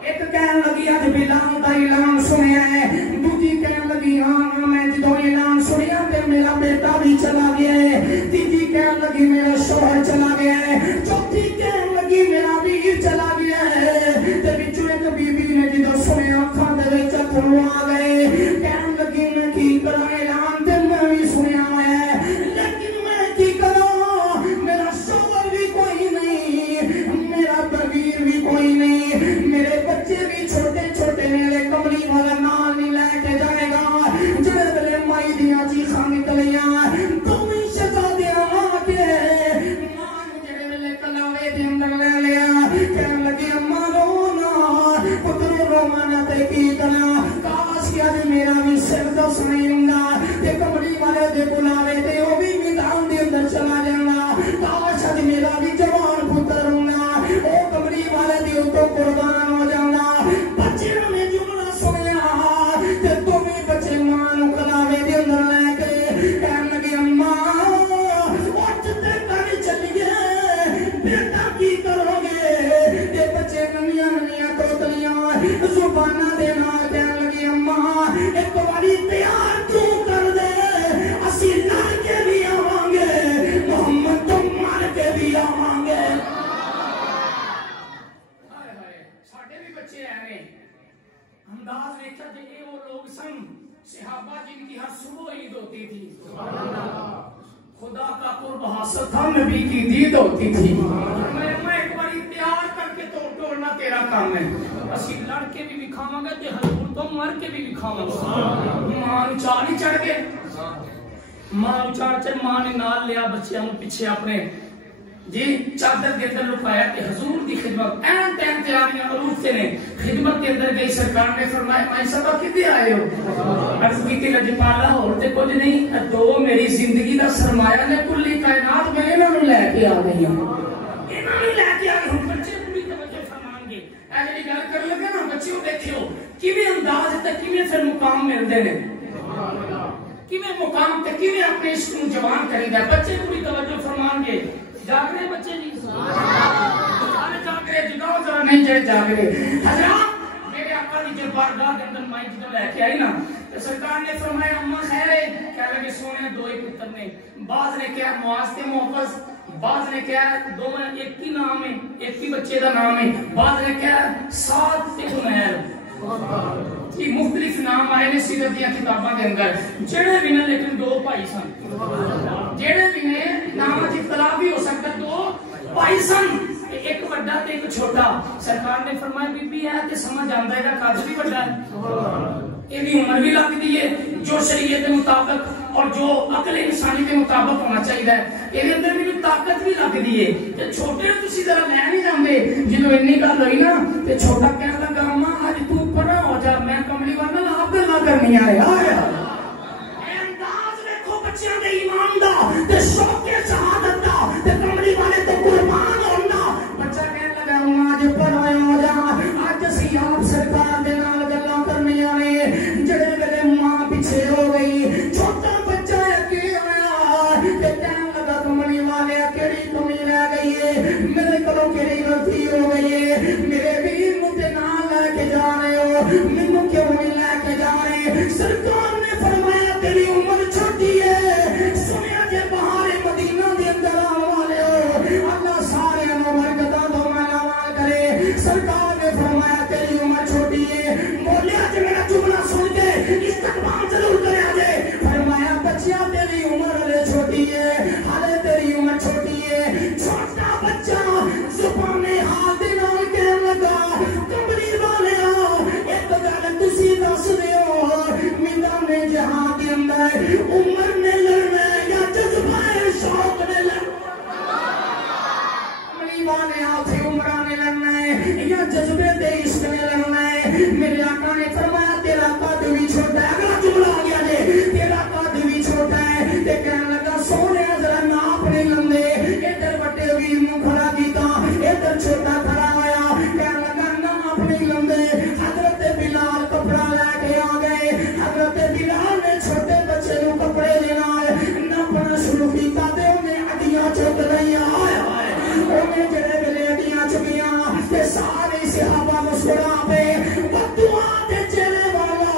ایک کہن لگی اج بلال دا اعلان سنیا ہے. دوجی کہن لگی ہاں میں جدوں اعلان سنیا تے میرا بیٹا بھی چلا گیا ہے. تیجی کہن لگی میرا شوہر چلا گیا ہے. چوتھی کہن لگی میرا ویر چلا گیا ہے. تے وچوں ایک بی بی نے جدوں سنیا اکھاں دے وچ اتھرو آ گئے. کہن لگی میں کی کراں اعلان تے میں بھی سنیا ہے لیکن میں کی کراں میرا شوہر بھی کوئی نہیں میرا ویر بھی کوئی نہیں میرے بچے بھی چھوٹے چھوٹے میرے کملی والا نال نہیں لے کے جائے گا. جڑے ویلے مائی دیاں چیخاں نکلیاں تمہیں شہزادیاں آ کے ماں جڑے ویلے کلاوے دے اندر لے لیا. کہن لگی اماں رونا پتر رونا تے کی کراں کاش کہ اج میرا بھی سر دس نہیں ہوندا تے کملی والے دے بلاوے تے او بھی میدان دے اندر چلا جانا. کاش اج میرا بھی جوان پتر ہونا او کملی والے دی تو قربان ہو جانا. بچیاں نے جملہ سنیا تے تمہیں بچے ماں نوں کلاوے دے اندر لے کے کہن لگی اماں اٹھ تے گھر چلیے بیٹا کی کرو گے. تے بچے ننیاں ننیاں توتلیاں زباناں دے نال کہن لگی اماں ایک باری تیار کیوں کر دے اسی لڑ کے بھی آواں گے محمد تو مار کے بھی آواں گے. انداز دیکھا کہ یہ وہ لوگ سن صحابہ جن کی ہر صبح عید ہوتی تھی. خدا کا قرب حاصل تھا نبی کی دید ہوتی تھی. میں ایک باری تیار کر کے توڑنا تیرا کام ہے. اسی لڑ کے بھی دکھاواں گے تے حضور تو مر کے بھی دکھاواں گے. ماں چار ہی چڑھ گئے. ماں چڑھ ماں نے نال لیا بچیاں نوں پیچھے اپنے جی چادر کے اندر لکایا کہ حضور دی خدمت این تین تیاریاں عروج سے نے خدمت کے اندر گئی. سرکار نے فرمایا مائی صاحبہ کدھر آئے ہو؟ عرض کی لجپالا اور تے کچھ نہیں دو میری زندگی دا سرمایہ نے کلی کائنات میں انہاں نوں لے کے آ گئی ہوں. انہوں نے لے کے آگے ہوں بچے پوری توجہ فرمان گے اے جڑی گل کر لگے نا بچیوں دیکھو کیویں انداز تے کیویں پھر مقام ملدے نے کیویں مقام تے کیویں اپنے عشق نوں جوان کریدا بچے پوری توجہ فرمان گے جاگ رہے بچے جی سارے جاگ رہے جگاؤ ذرا نہیں جڑے جاگ رہے حضرات میرے آقا دی جب بارگاہ کے اندر مائی جدوں لے کے آئی نا تو سرکار نے فرمایا اماں خیر ہے کہہ لگے سونے دو ہی پتر نے بعض نے کہا معاذ تے محفظ بعض نے کہا دونوں ایک ہی نام ہے ایک ہی بچے دا نام ہے بعض نے کہا سعد تے عمیر یہ مختلف نام آئے نے سیرت دیا کتاباں دے اندر جڑے بھی نے لیکن دو بھائی سن جڑے بھی نے نام دی اختلاف بھی ہو سکتا دو بھائی سن ایک بڑا تے ایک چھوٹا سرکار نے فرمایا بی بی ہے تے سمجھ آندا ہے دا قد بھی بڑا ہے یہ عمر بھی لگ دی ہے جو شریعت کے مطابق اور جو عقل انسانی کے مطابق ہونا چاہیے یہ اندر میری طاقت بھی لگ دی ہے تے چھوٹے تسی ذرا لے نہیں جاندے جدوں اتنی گل ہوئی نا تے چھوٹا کہنے لگا اماں اج تو پڑا ہو جا میں کملی والا آپ گلاں کرنی آ اے انداز دیکھو بچیاں دے ایمان دا تے شوق شہادت دا تے کملی والے تے قربان ہونا بچہ کہنے لگا اماں اج پڑا ہو جا اج اسی آپ سرکار دے نال گلاں کرنی آنے جڑے ویلے ماں پیچھے ہو گئی چھوٹا بچہ اگے آیا تے کہنے لگا کملی والے کیڑی کمی رہ گئی ہے میرے کولوں کیڑی غلطی ہو گئی ہے میرے ویر نوں تے نال لے کے جا رہے ہو مینوں کیوں نہیں لے کے جا رہے سرکار نے فرمایا تیری عمر چھوٹی ہے سنیا جے بہار مدینہ دے اندر آن والے ہو اللہ سارے نوں برکتاں دو مالا کرے سرکار نے فرمایا تیری عمر چھوٹی ہے بولیا جے میرا جملہ سن کے استقبال ضرور کریا جے فرمایا بچیا تیری عمر ہلے چھوٹی ہے ہلے تیری عمر چھوٹی ہے چھوٹا بچہ زبان حال دے نال کہن لگا کملی والے ایک گل تسی دس دیو میدان جہاد دے اندر عمر نے لڑنا یا جذبہ شوق نے لڑنا کملی والے آتے عمرہ نے لڑنا ہے یا جذبے دے عشق نے لڑنا ہے میرے آقا نے فرمایا تیرا قد بھی چھوٹا ہے اگلا جملہ آ گیا جے تیرا قد بھی چھوٹا ہے تے کہنے لگا سونے ذرا ناپ نہیں لندے ادھر بڑے ویر نوں کھڑا کیتا ادھر چھوٹا کھڑا ہویا کہنے لگا ناپ نہیں لندے حضرت بلال کپڑا لے کے آ گئے حضرت بلال نے چھوٹے بچے نوں کپڑے دے نال ناپنا شروع کیتا تے اونے اڈیاں چک لئیاں ہائے ہائے اونے جڑے ویلے اڈیاں چکیاں تے سارے صحابہ مسکرا پے بدعا تے چہرے والا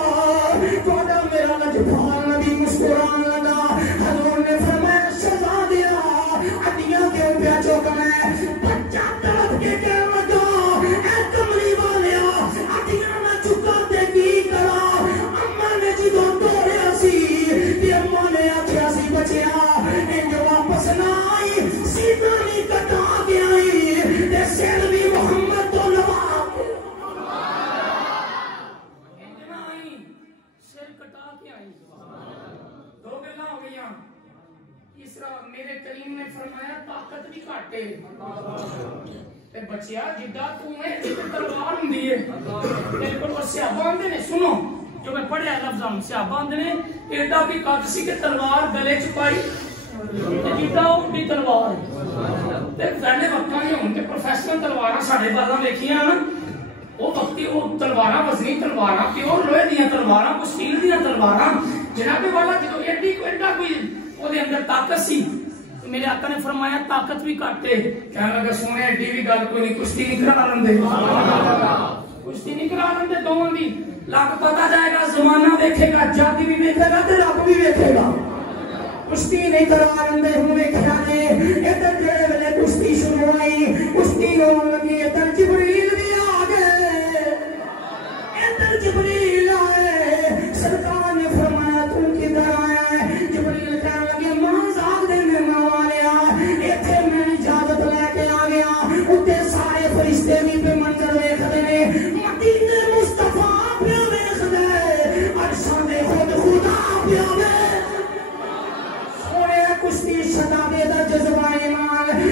تہاڈا میرا لجپال نبی مسکران لگا حضور نے فرمایا سزا دیا اڈیاں کیوں پیا چکنا ہے بچہ تڑپ کے کہنے لگا اے کملی والیا اڈیاں نہ چکا تے کی کرا اما نے جدوں توڑیا سی تے اما نے آکھیا سی بچیا انج واپس نہ آئی سیدھا نہیں کٹا کے آئی تے سر بھی محمد تو لوا میرے کریم نے فرمایا طاقت بھی کاٹے تے بچیا جدا تو ہے تے تلوار ہوندی ہے بالکل وہ صحابہ دے نے سنو جو میں پڑھیا لفظاں صحابہ دے نے ایڈا بھی قد سی کہ تلوار گلے چ پائی تے جدا اونڈی تلوار تے پہلے وقتاں دے ہن تے پروفیشنل تلواراں ساڈے بالاں ویکھیاں وہ وقتی وہ تلواراں وزنی تلواراں پیور لوہے دیاں تلواراں کو سٹیل دیاں تلواراں جناب والا جدوں ایڈی کوئی وہ دے اندر طاقت سی میرے آقا نے فرمایا طاقت بھی کاٹے کہنے لگا سونے ایڈی بھی گل کوئی نہیں کشتی نہیں کرا لندے کشتی نہیں کرا لندے دوواں دی لگ پتا جائے گا زمانہ دیکھے گا جادی بھی دیکھے گا تے رب بھی دیکھے گا کشتی نہیں کرا لندے ہوں ویکھیا نے ادھر جڑے ویلے کشتی شروع ہوئی کشتی ہون لگی ادھر جبریل بھی آ گئے ادھر جبریل آئے سرکار نے فرمایا تم کدھر آیا ہے جبریل کہنے لگے ماں دے میرے والیا ایتھے میں اجازت لے کے آ گیا اتے سارے فرشتے بھی پہ منظر ویکھدے نے مدینے مصطفیٰ پہ ویکھدے عرشاں دے خود خدا پہ سونے کشتی شدادے دا جذبہ ایمان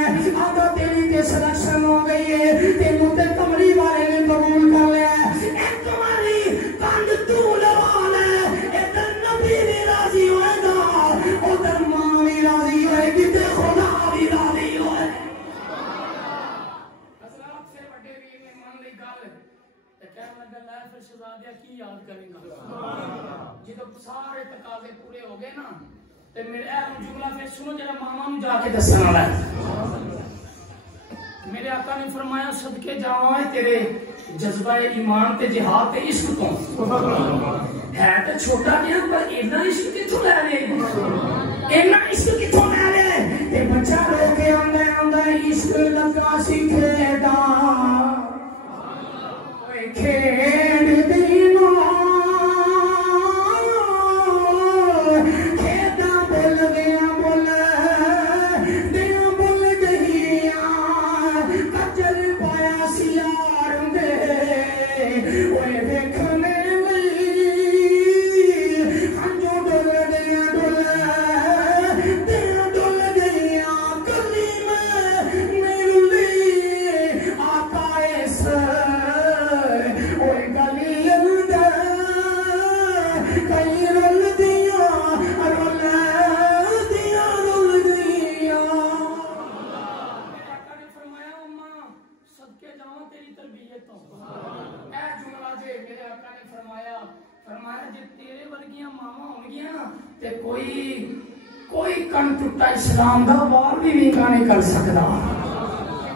ہے آدھا تیری تے سلیکشن ہو گئی ہے تینوں تے کملی والے نے قبول کر لیا ہے ایک کملی کنڈ تو لوا لے ادھر نبی بھی راضی ہوئے گا ادھر ماں بھی راضی ہوئے گی تے خدا بھی راضی ہوئے حضرات سے بڑے بھی نے مان لی گل تے کہنے لگا لے پھر شہزادیہ کی یاد کریں گا جدو سارے تقاضے پورے ہو گئے نا تے میرے اہم جملہ پھر سنو جڑا ماما نوں جا کے دسنا والا ہے میرے آقا نے فرمایا صدقے جاواں ہے تیرے جذبہ ایمان تے جہاد تے عشق تو ہے تے چھوٹا جہا پر اتنا عشق کتھوں لے لے اتنا عشق کتھوں لے لے تے بچہ رو کے آندا عشق لگا سکھے دا اوے کھیڈ دینا کوئی کن ٹوٹا اسلام دا وار بھی ویکا نہیں کر سکتا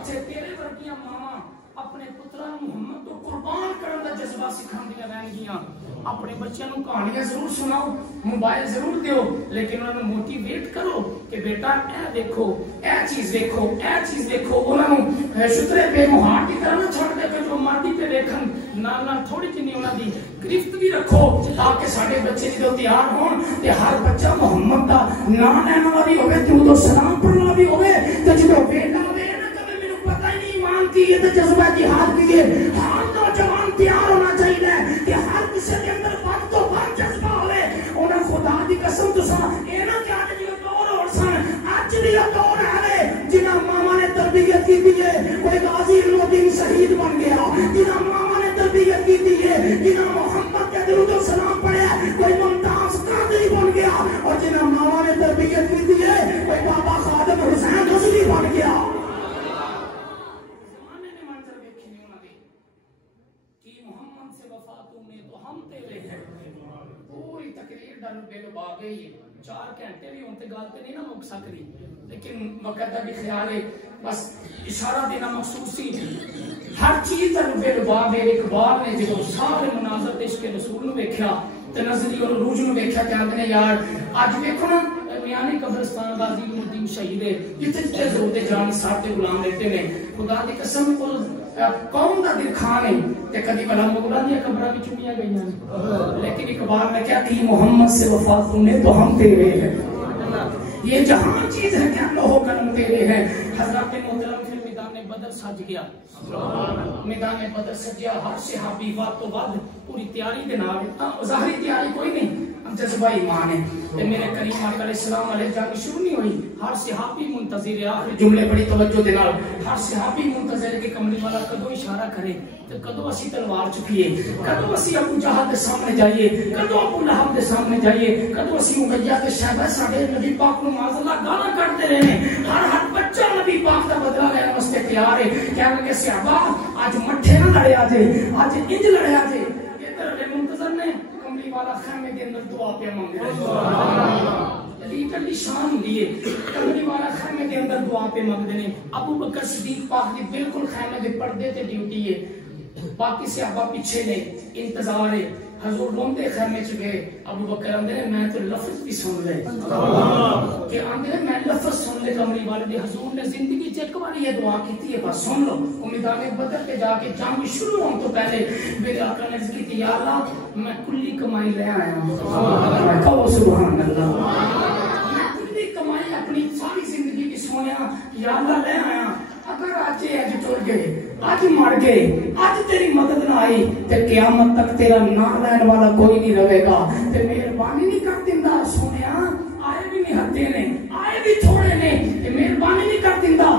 تیرے ورگیاں ماما اپنے پترا محمد تو قربان کرن دا جذبہ سکھاندیاں رہن گیاں اپنے بچیاں نوں کہانیاں ضرور سناؤ موبائل ضرور دیو لیکن انہاں نوں موٹیویٹ کرو کہ بیٹا اے دیکھو اے چیز دیکھو اے چیز دیکھو انہاں نوں شترے بے مہار کی طرح نہ چھوڑ دے کہ جو مردی پہ دیکھن نال نال تھوڑی جنی انہاں دی گرفت بھی رکھو تاکہ ساڈے بچے جدوں تیار ہون تے ہر بچہ محمد دا نام لینے والا بھی ہوے تے او سلام پڑھن والا بھی ہوے تے جدوں ویلا ہوے نہ کبھی مینوں پتہ ہی نہیں ایمان کی ہے تے جذبہ جہاد کی ہے ہر نوجوان تیار ہونا چاہیے کہ ہر کسی کے اندر بد تو بد جذبہ ہوے انہاں خدا دی قسم تساں اے نہ کہ اج جو دور ہو سن اج بھی دور ہے جنہاں ماما نے تربیت کی ہے کوئی غازی الدین شہید بن گیا جنہاں ماما نے تربیت کی ہے جنہاں محمد کے درود و سلام پڑھیا کوئی ممتاز قادری بن گیا اور جنہاں ماما نے تربیت کی ہے کوئی بابا خادم حسین غزنوی بن گیا زمانے نے منظر دیکھے نہیں انہاں دی کہ محمد سے وفا تمہیں تو ہم تیرے ہیں پوری تقریر دا بے لبا گئی ہے 4 گھنٹے بھی ان تے گل تے نہیں نہ مک سکدی لیکن وقت دا بھی خیال ہے بس اشارہ دینا مقصود سی ہر چیز دا بے لبا میرے اقبال نے جدوں سارے مناظر عشق رسول نوں ویکھیا تے نظری اور عروج نوں ویکھیا تے آندے نے یار اج ویکھو نا میانی قبرستان غازی الدین شہید ہے جتھے جتھے زور دے جان صاحب تے غلام رہتے نے خدا دی قسم کو قوم دا دل کھانے تے کدی بلا مغلاں دی قبراں وچ چنیاں گئیاں لیکن اقبال نے کیا کہ محمد سے وفا تمہیں تو ہم تیرے ہیں یہ جہاں چیز ہے کہ لوہو قلم تیرے ہیں حضرت محترم پھر میدان بدر سج گیا میدان بدر سجیا ہر صحابی وقت تو بعد پوری تیاری دے نال ظاہری تیاری کوئی نہیں جذبہ ایمان ہے کہ میرے کریم آقا علیہ السلام علیہ جنگ شروع نہیں ہوئی ہر صحابی منتظر ہے آخر جملے بڑی توجہ دے نال ہر صحابی منتظر ہے کہ کملی والا کدو اشارہ کرے تو کدو اسی تلوار چکیے کدو اسی ابو جہل دے سامنے جائیے کدو ابو لہب دے سامنے جائیے کدو اسی امیہ تے شیبہ ساڈے نبی پاک نوں معاذ اللہ گالاں کڈتے رہے ہر بچہ نبی پاک دا بدلہ لینے واسطے تیار ہے کہنے لگے صحابہ اج مٹھے نہ لڑیا جے اج انج لڑیا جے ادھر والے منتظر نے کملی والا خیمے دے اندر دعا پہ مانگ رہے علی کلی شان ہوندی ہے کملی والا خیمے دے اندر دعا پہ مانگدے نے ابو بکر صدیق پاک دی بالکل خیمے دے پردے تے ڈیوٹی ہے باقی صحابہ پیچھے نے انتظار ہے حضور روندے خیمے چ گئے ابو بکر آندے نے میں تو لفظ بھی سن لے کہ آندے نے میں لفظ سن لے کملی والے دی حضور نے زندگی چ ایک بار یہ دعا کیتی ہے بس سن لو میدان بدر تے جا کے جنگ شروع ہون تو پہلے میرے آقا نے عرض کی یا اللہ میں کلی کمائی لے آیا ہوں کہو سبحان اللہ میں کلی کمائی اپنی ساری زندگی کی سونیا یا اللہ لے آیا اگر آج ٹر گئے آج مر گئے آج تیری مدد نہ آئی تے قیامت تک تیرا نام لینے والا کوئی نہیں رہے گا تے مہربانی نہیں کر دیندا سونیا آئے بھی نہیں ہتے نے آئے بھی تھوڑے نے تے مہربانی نہیں کر دیندا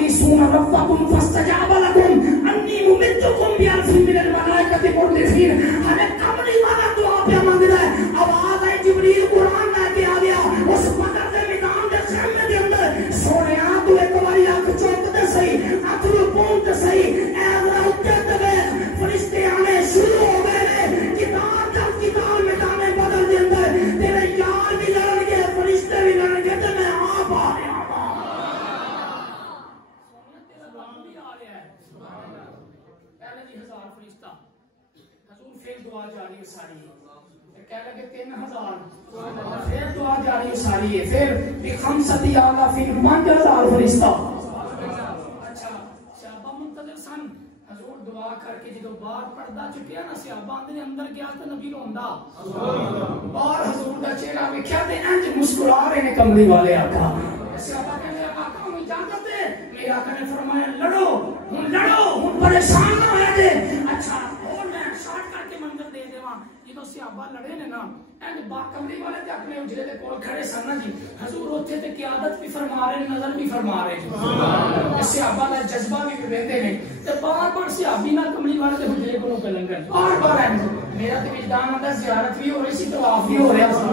تستغيثون ربكم فاستجاب لكم انی ممدکم بألف من الملائکۃ مردفین. ہمیں کملی والا دعا پہ مانگ رہا ہے. آواز آئی جبریل قرآن لے کے آ گیا اس بدر دے میدان دے خیمے دے اندر. سونیا تو ایک باری اکھ چوک تے صحیح اکھ نو پون تے صحیح اے ذرا اٹھے تے ویکھ فرشتے آنے شروع ہو گئے نے. کتاب جب کتاب میدان بدر دے اندر تیرے یار بھی لڑن گے فرشتے بھی لڑن گے تے میں آپ آ رہا دعا جاری ہے ساری ہے. کہہ لگے 3000 پھر دعا جاری ہے ساری ہے. پھر بخمسۃ آلاف پھر 5000 فرشتہ. اچھا صحابہ منتظر سن. حضور دعا کر کے جدو باہر پردہ چکیا نا صحابہ اندر اندر گیا تو نبی روندا اور حضور دا چہرہ ویکھیا تے انج مسکرا رہے نے کملی والے آقا. صحابہ کہندے آقا ہمیں اجازت ہے. میرے آقا نے فرمایا لڑو ہن پریشان نہ ہویا جے. اچھا صحابہ لڑے نے نا اینڈ با کملی والے تے اپنے اجرے دے کول کھڑے سن نا جی. حضور اوتھے تے قیادت بھی فرما رہے نظر بھی فرما رہے. سبحان اللہ. صحابہ دا جذبہ بھی ویندے نے تے بار بار صحابی نال کملی والے دے اجرے کولوں پہ لنگن بار بار آئے. میرا تے وجدان آندا زیارت بھی ہو رہی سی طواف بھی ہو رہا سی.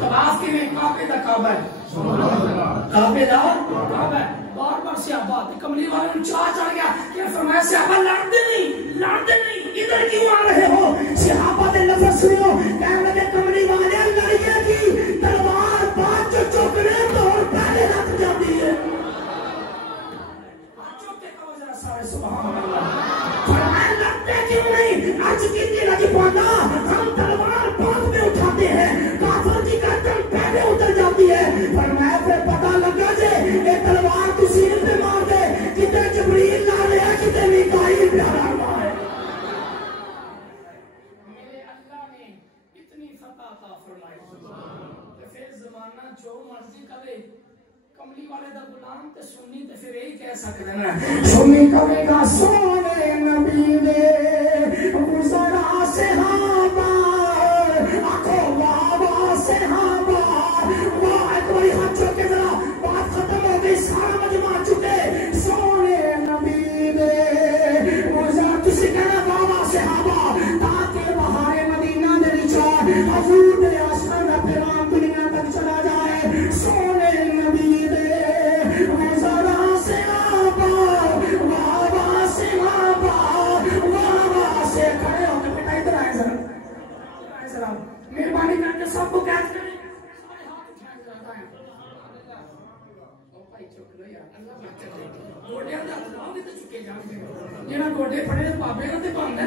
طواف کے میں کعبے دا کعبہ ہے. سبحان اللہ. کعبے دا کعبہ ہے. بار بار صحابہ تے کملی والے نوں چاہ چڑھ گیا کہ فرمایا صحابہ لڑتے نہیں ادھر کیوں آ رہے ہو. صحابہ دے لفظ سنو کہنے لگے کملی والے لڑکے کی تلوار بات جو چوکنے تو پہلے رکھ جاتی ہے. چوکے کو ذرا سارے سبحان اللہ. فرمایا لڑتے کیوں نہیں آج کی دن اج پانا ہم تلوار بعد میں اٹھاتے ہیں کافر کی گردن پہلے اتر جاتی ہے. فرمایا پھر پتہ لگا جے یہ تلوار تو سینے پہ مار دے کتے جبریل لا لیا کتے میکائیل پیارا ہوا ہے. میرے اللہ نے اتنی فتح عطا فرمائی. پھر زمانہ جو مرضی کرے کملی والے دا غلام تے سنی تے پھر یہی کہہ سکتے ہیں سنی کرے گا سونے نبی دے گزرا صحابہ آنکھوں بابا صحابہ. واہ ایک باری ہاتھ چھوڑ کے ذرا بات ختم ہو گئی سارا مجمع چکے. سونے نبی دے گزرا تسی کہنا بابا صحابہ تاکہ بہار مدینہ دے نچار حضور دے عاشقاں دا پیغام دنیا تک چلا جائے. سونے نبی دے گزرا صحابہ بابا صحابہ بابا سے کھڑے ہو کے بیٹا ادھر آئے ذرا مہربانی کر کے سب کو کیچ کریں.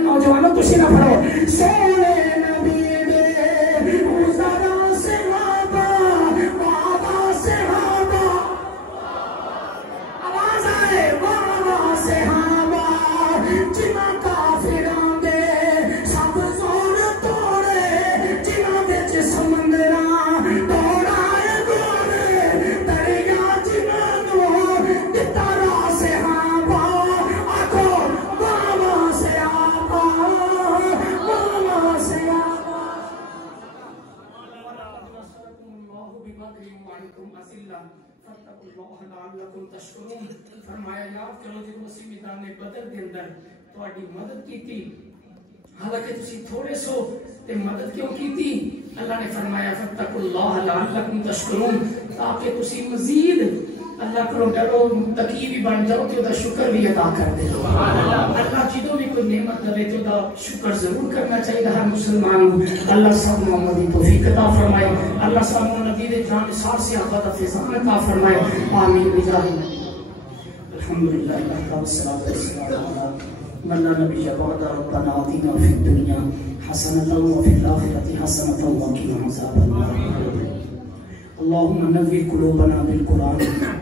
نوجوانوں تسی نہ پڑھو. سونے نبی دے گزرا صحابہ بابا صحابہ آواز آئے بابا صحابہ جنہاں کافراں دے سب زور توڑے جنہاں وچ سمندراں دوڑائے گوڑے دریا جنہاں نوں دتا راہ صحابہ آکھو بابا صحابہ بابا صحابہ. فرمایا یاد کرو جب مسیح میدان بدر دے اندر تہاڈی مدد کیتی حالانکہ تسی تھوڑے سو تے مدد کیوں کیتی. اللہ نے فرمایا فتقوا اللہ لعلکم تشکرون تاکہ تسی مزید اللہ کو ڈرو تقی بھی بن جاؤ تے دا شکر بھی ادا کر دے. اللہ جدوں بھی کوئی نعمت دے تے دا شکر ضرور کرنا چاہیے ہر مسلمان کو. اللہ سب محمد کی توفیق عطا فرمائے. اللہ سب نبی دے جان سار سے عطا فیضان عطا فرمائے. آمین بجاہ الحمدللہ والصلاۃ والسلام علی من لا نبی بعد. ربنا آتنا فی الدنیا حسنۃ وفی الآخرۃ حسنۃ وقنا عذاب النار. اللهم نور قلوبنا بالقرآن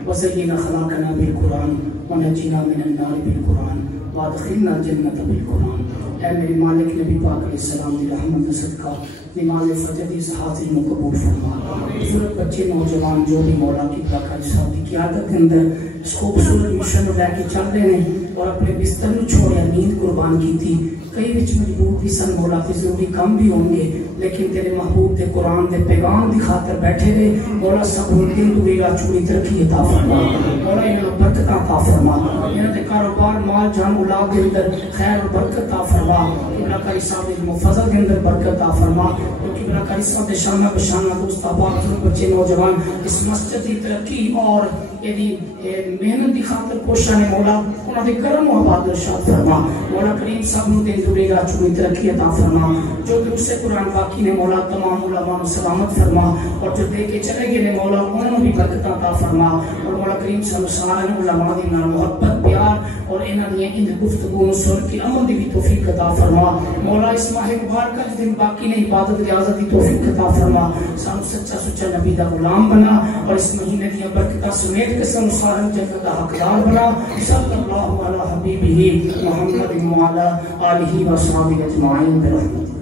وزين أخلاقنا بالقرآن ونجنا من النار بالقرآن وادخلنا الجنة بالقرآن. اے میرے مالک نبی پاک علیہ السلام دی رحمت صدقہ نماز فجر دی حاضری میں قبول فرما. بزرگ بچے نوجوان جو بھی مولا کی برکت صاحب کی قیادت کے اندر اس خوبصورت مشن لے کے چل رہے ہیں اور اپنے بستر نو چھوڑیا نیند قربان کی تھی. کئی وچ مجبور بھی سن مولا کے ضروری کام بھی ہوں گے لیکن تیرے محبوب دے قرآن دے پیغام دی خاطر بیٹھے رہے. مولا سب دل تو میرا چوری ترقی عطا فرما. مولا یہ برکت برکت عطا فرما انہاں دے کاروبار مال جان اولاد دے اندر خیر و برکت عطا فرما قبلہ کاری صاحب دے محفظہ دے اندر برکت عطا فرما قبلہ کاری صاحب دے شانہ بشانہ دوست احباب بچے نوجوان اس مسجد کی ترقی اور محنت کی خاطر کوشاں نے مولا انہاں دے کرم و آباد ارشاد فرما مولا کریم سب نو دین دوری راہ چنی ترقی عطا فرما جو درس قرآن باقی نے مولا تمام علماء سلامت فرما اور جو دے کے چلے گئے نے مولا انہوں بھی برکت عطا فرما اور مولا کریم صلی اللہ علیہ وسلم علماء دی نال محبت پیار اور انہاں دی ان گفتگو سن کے عمل دی بھی توفیق عطا فرما مولا اس ماہ مبارکہ دن باقی نے عبادت کی آزادی توفیق عطا فرما سانو سچا سچا نبی دا غلام بنا اور اس مہینے دی برکتاں سمیت قسم سارن جنت دا حقدار بنا صلی اللہ علی حبیبہ محمد وعلی آلہ و صحابہ اجمعین برحمتہ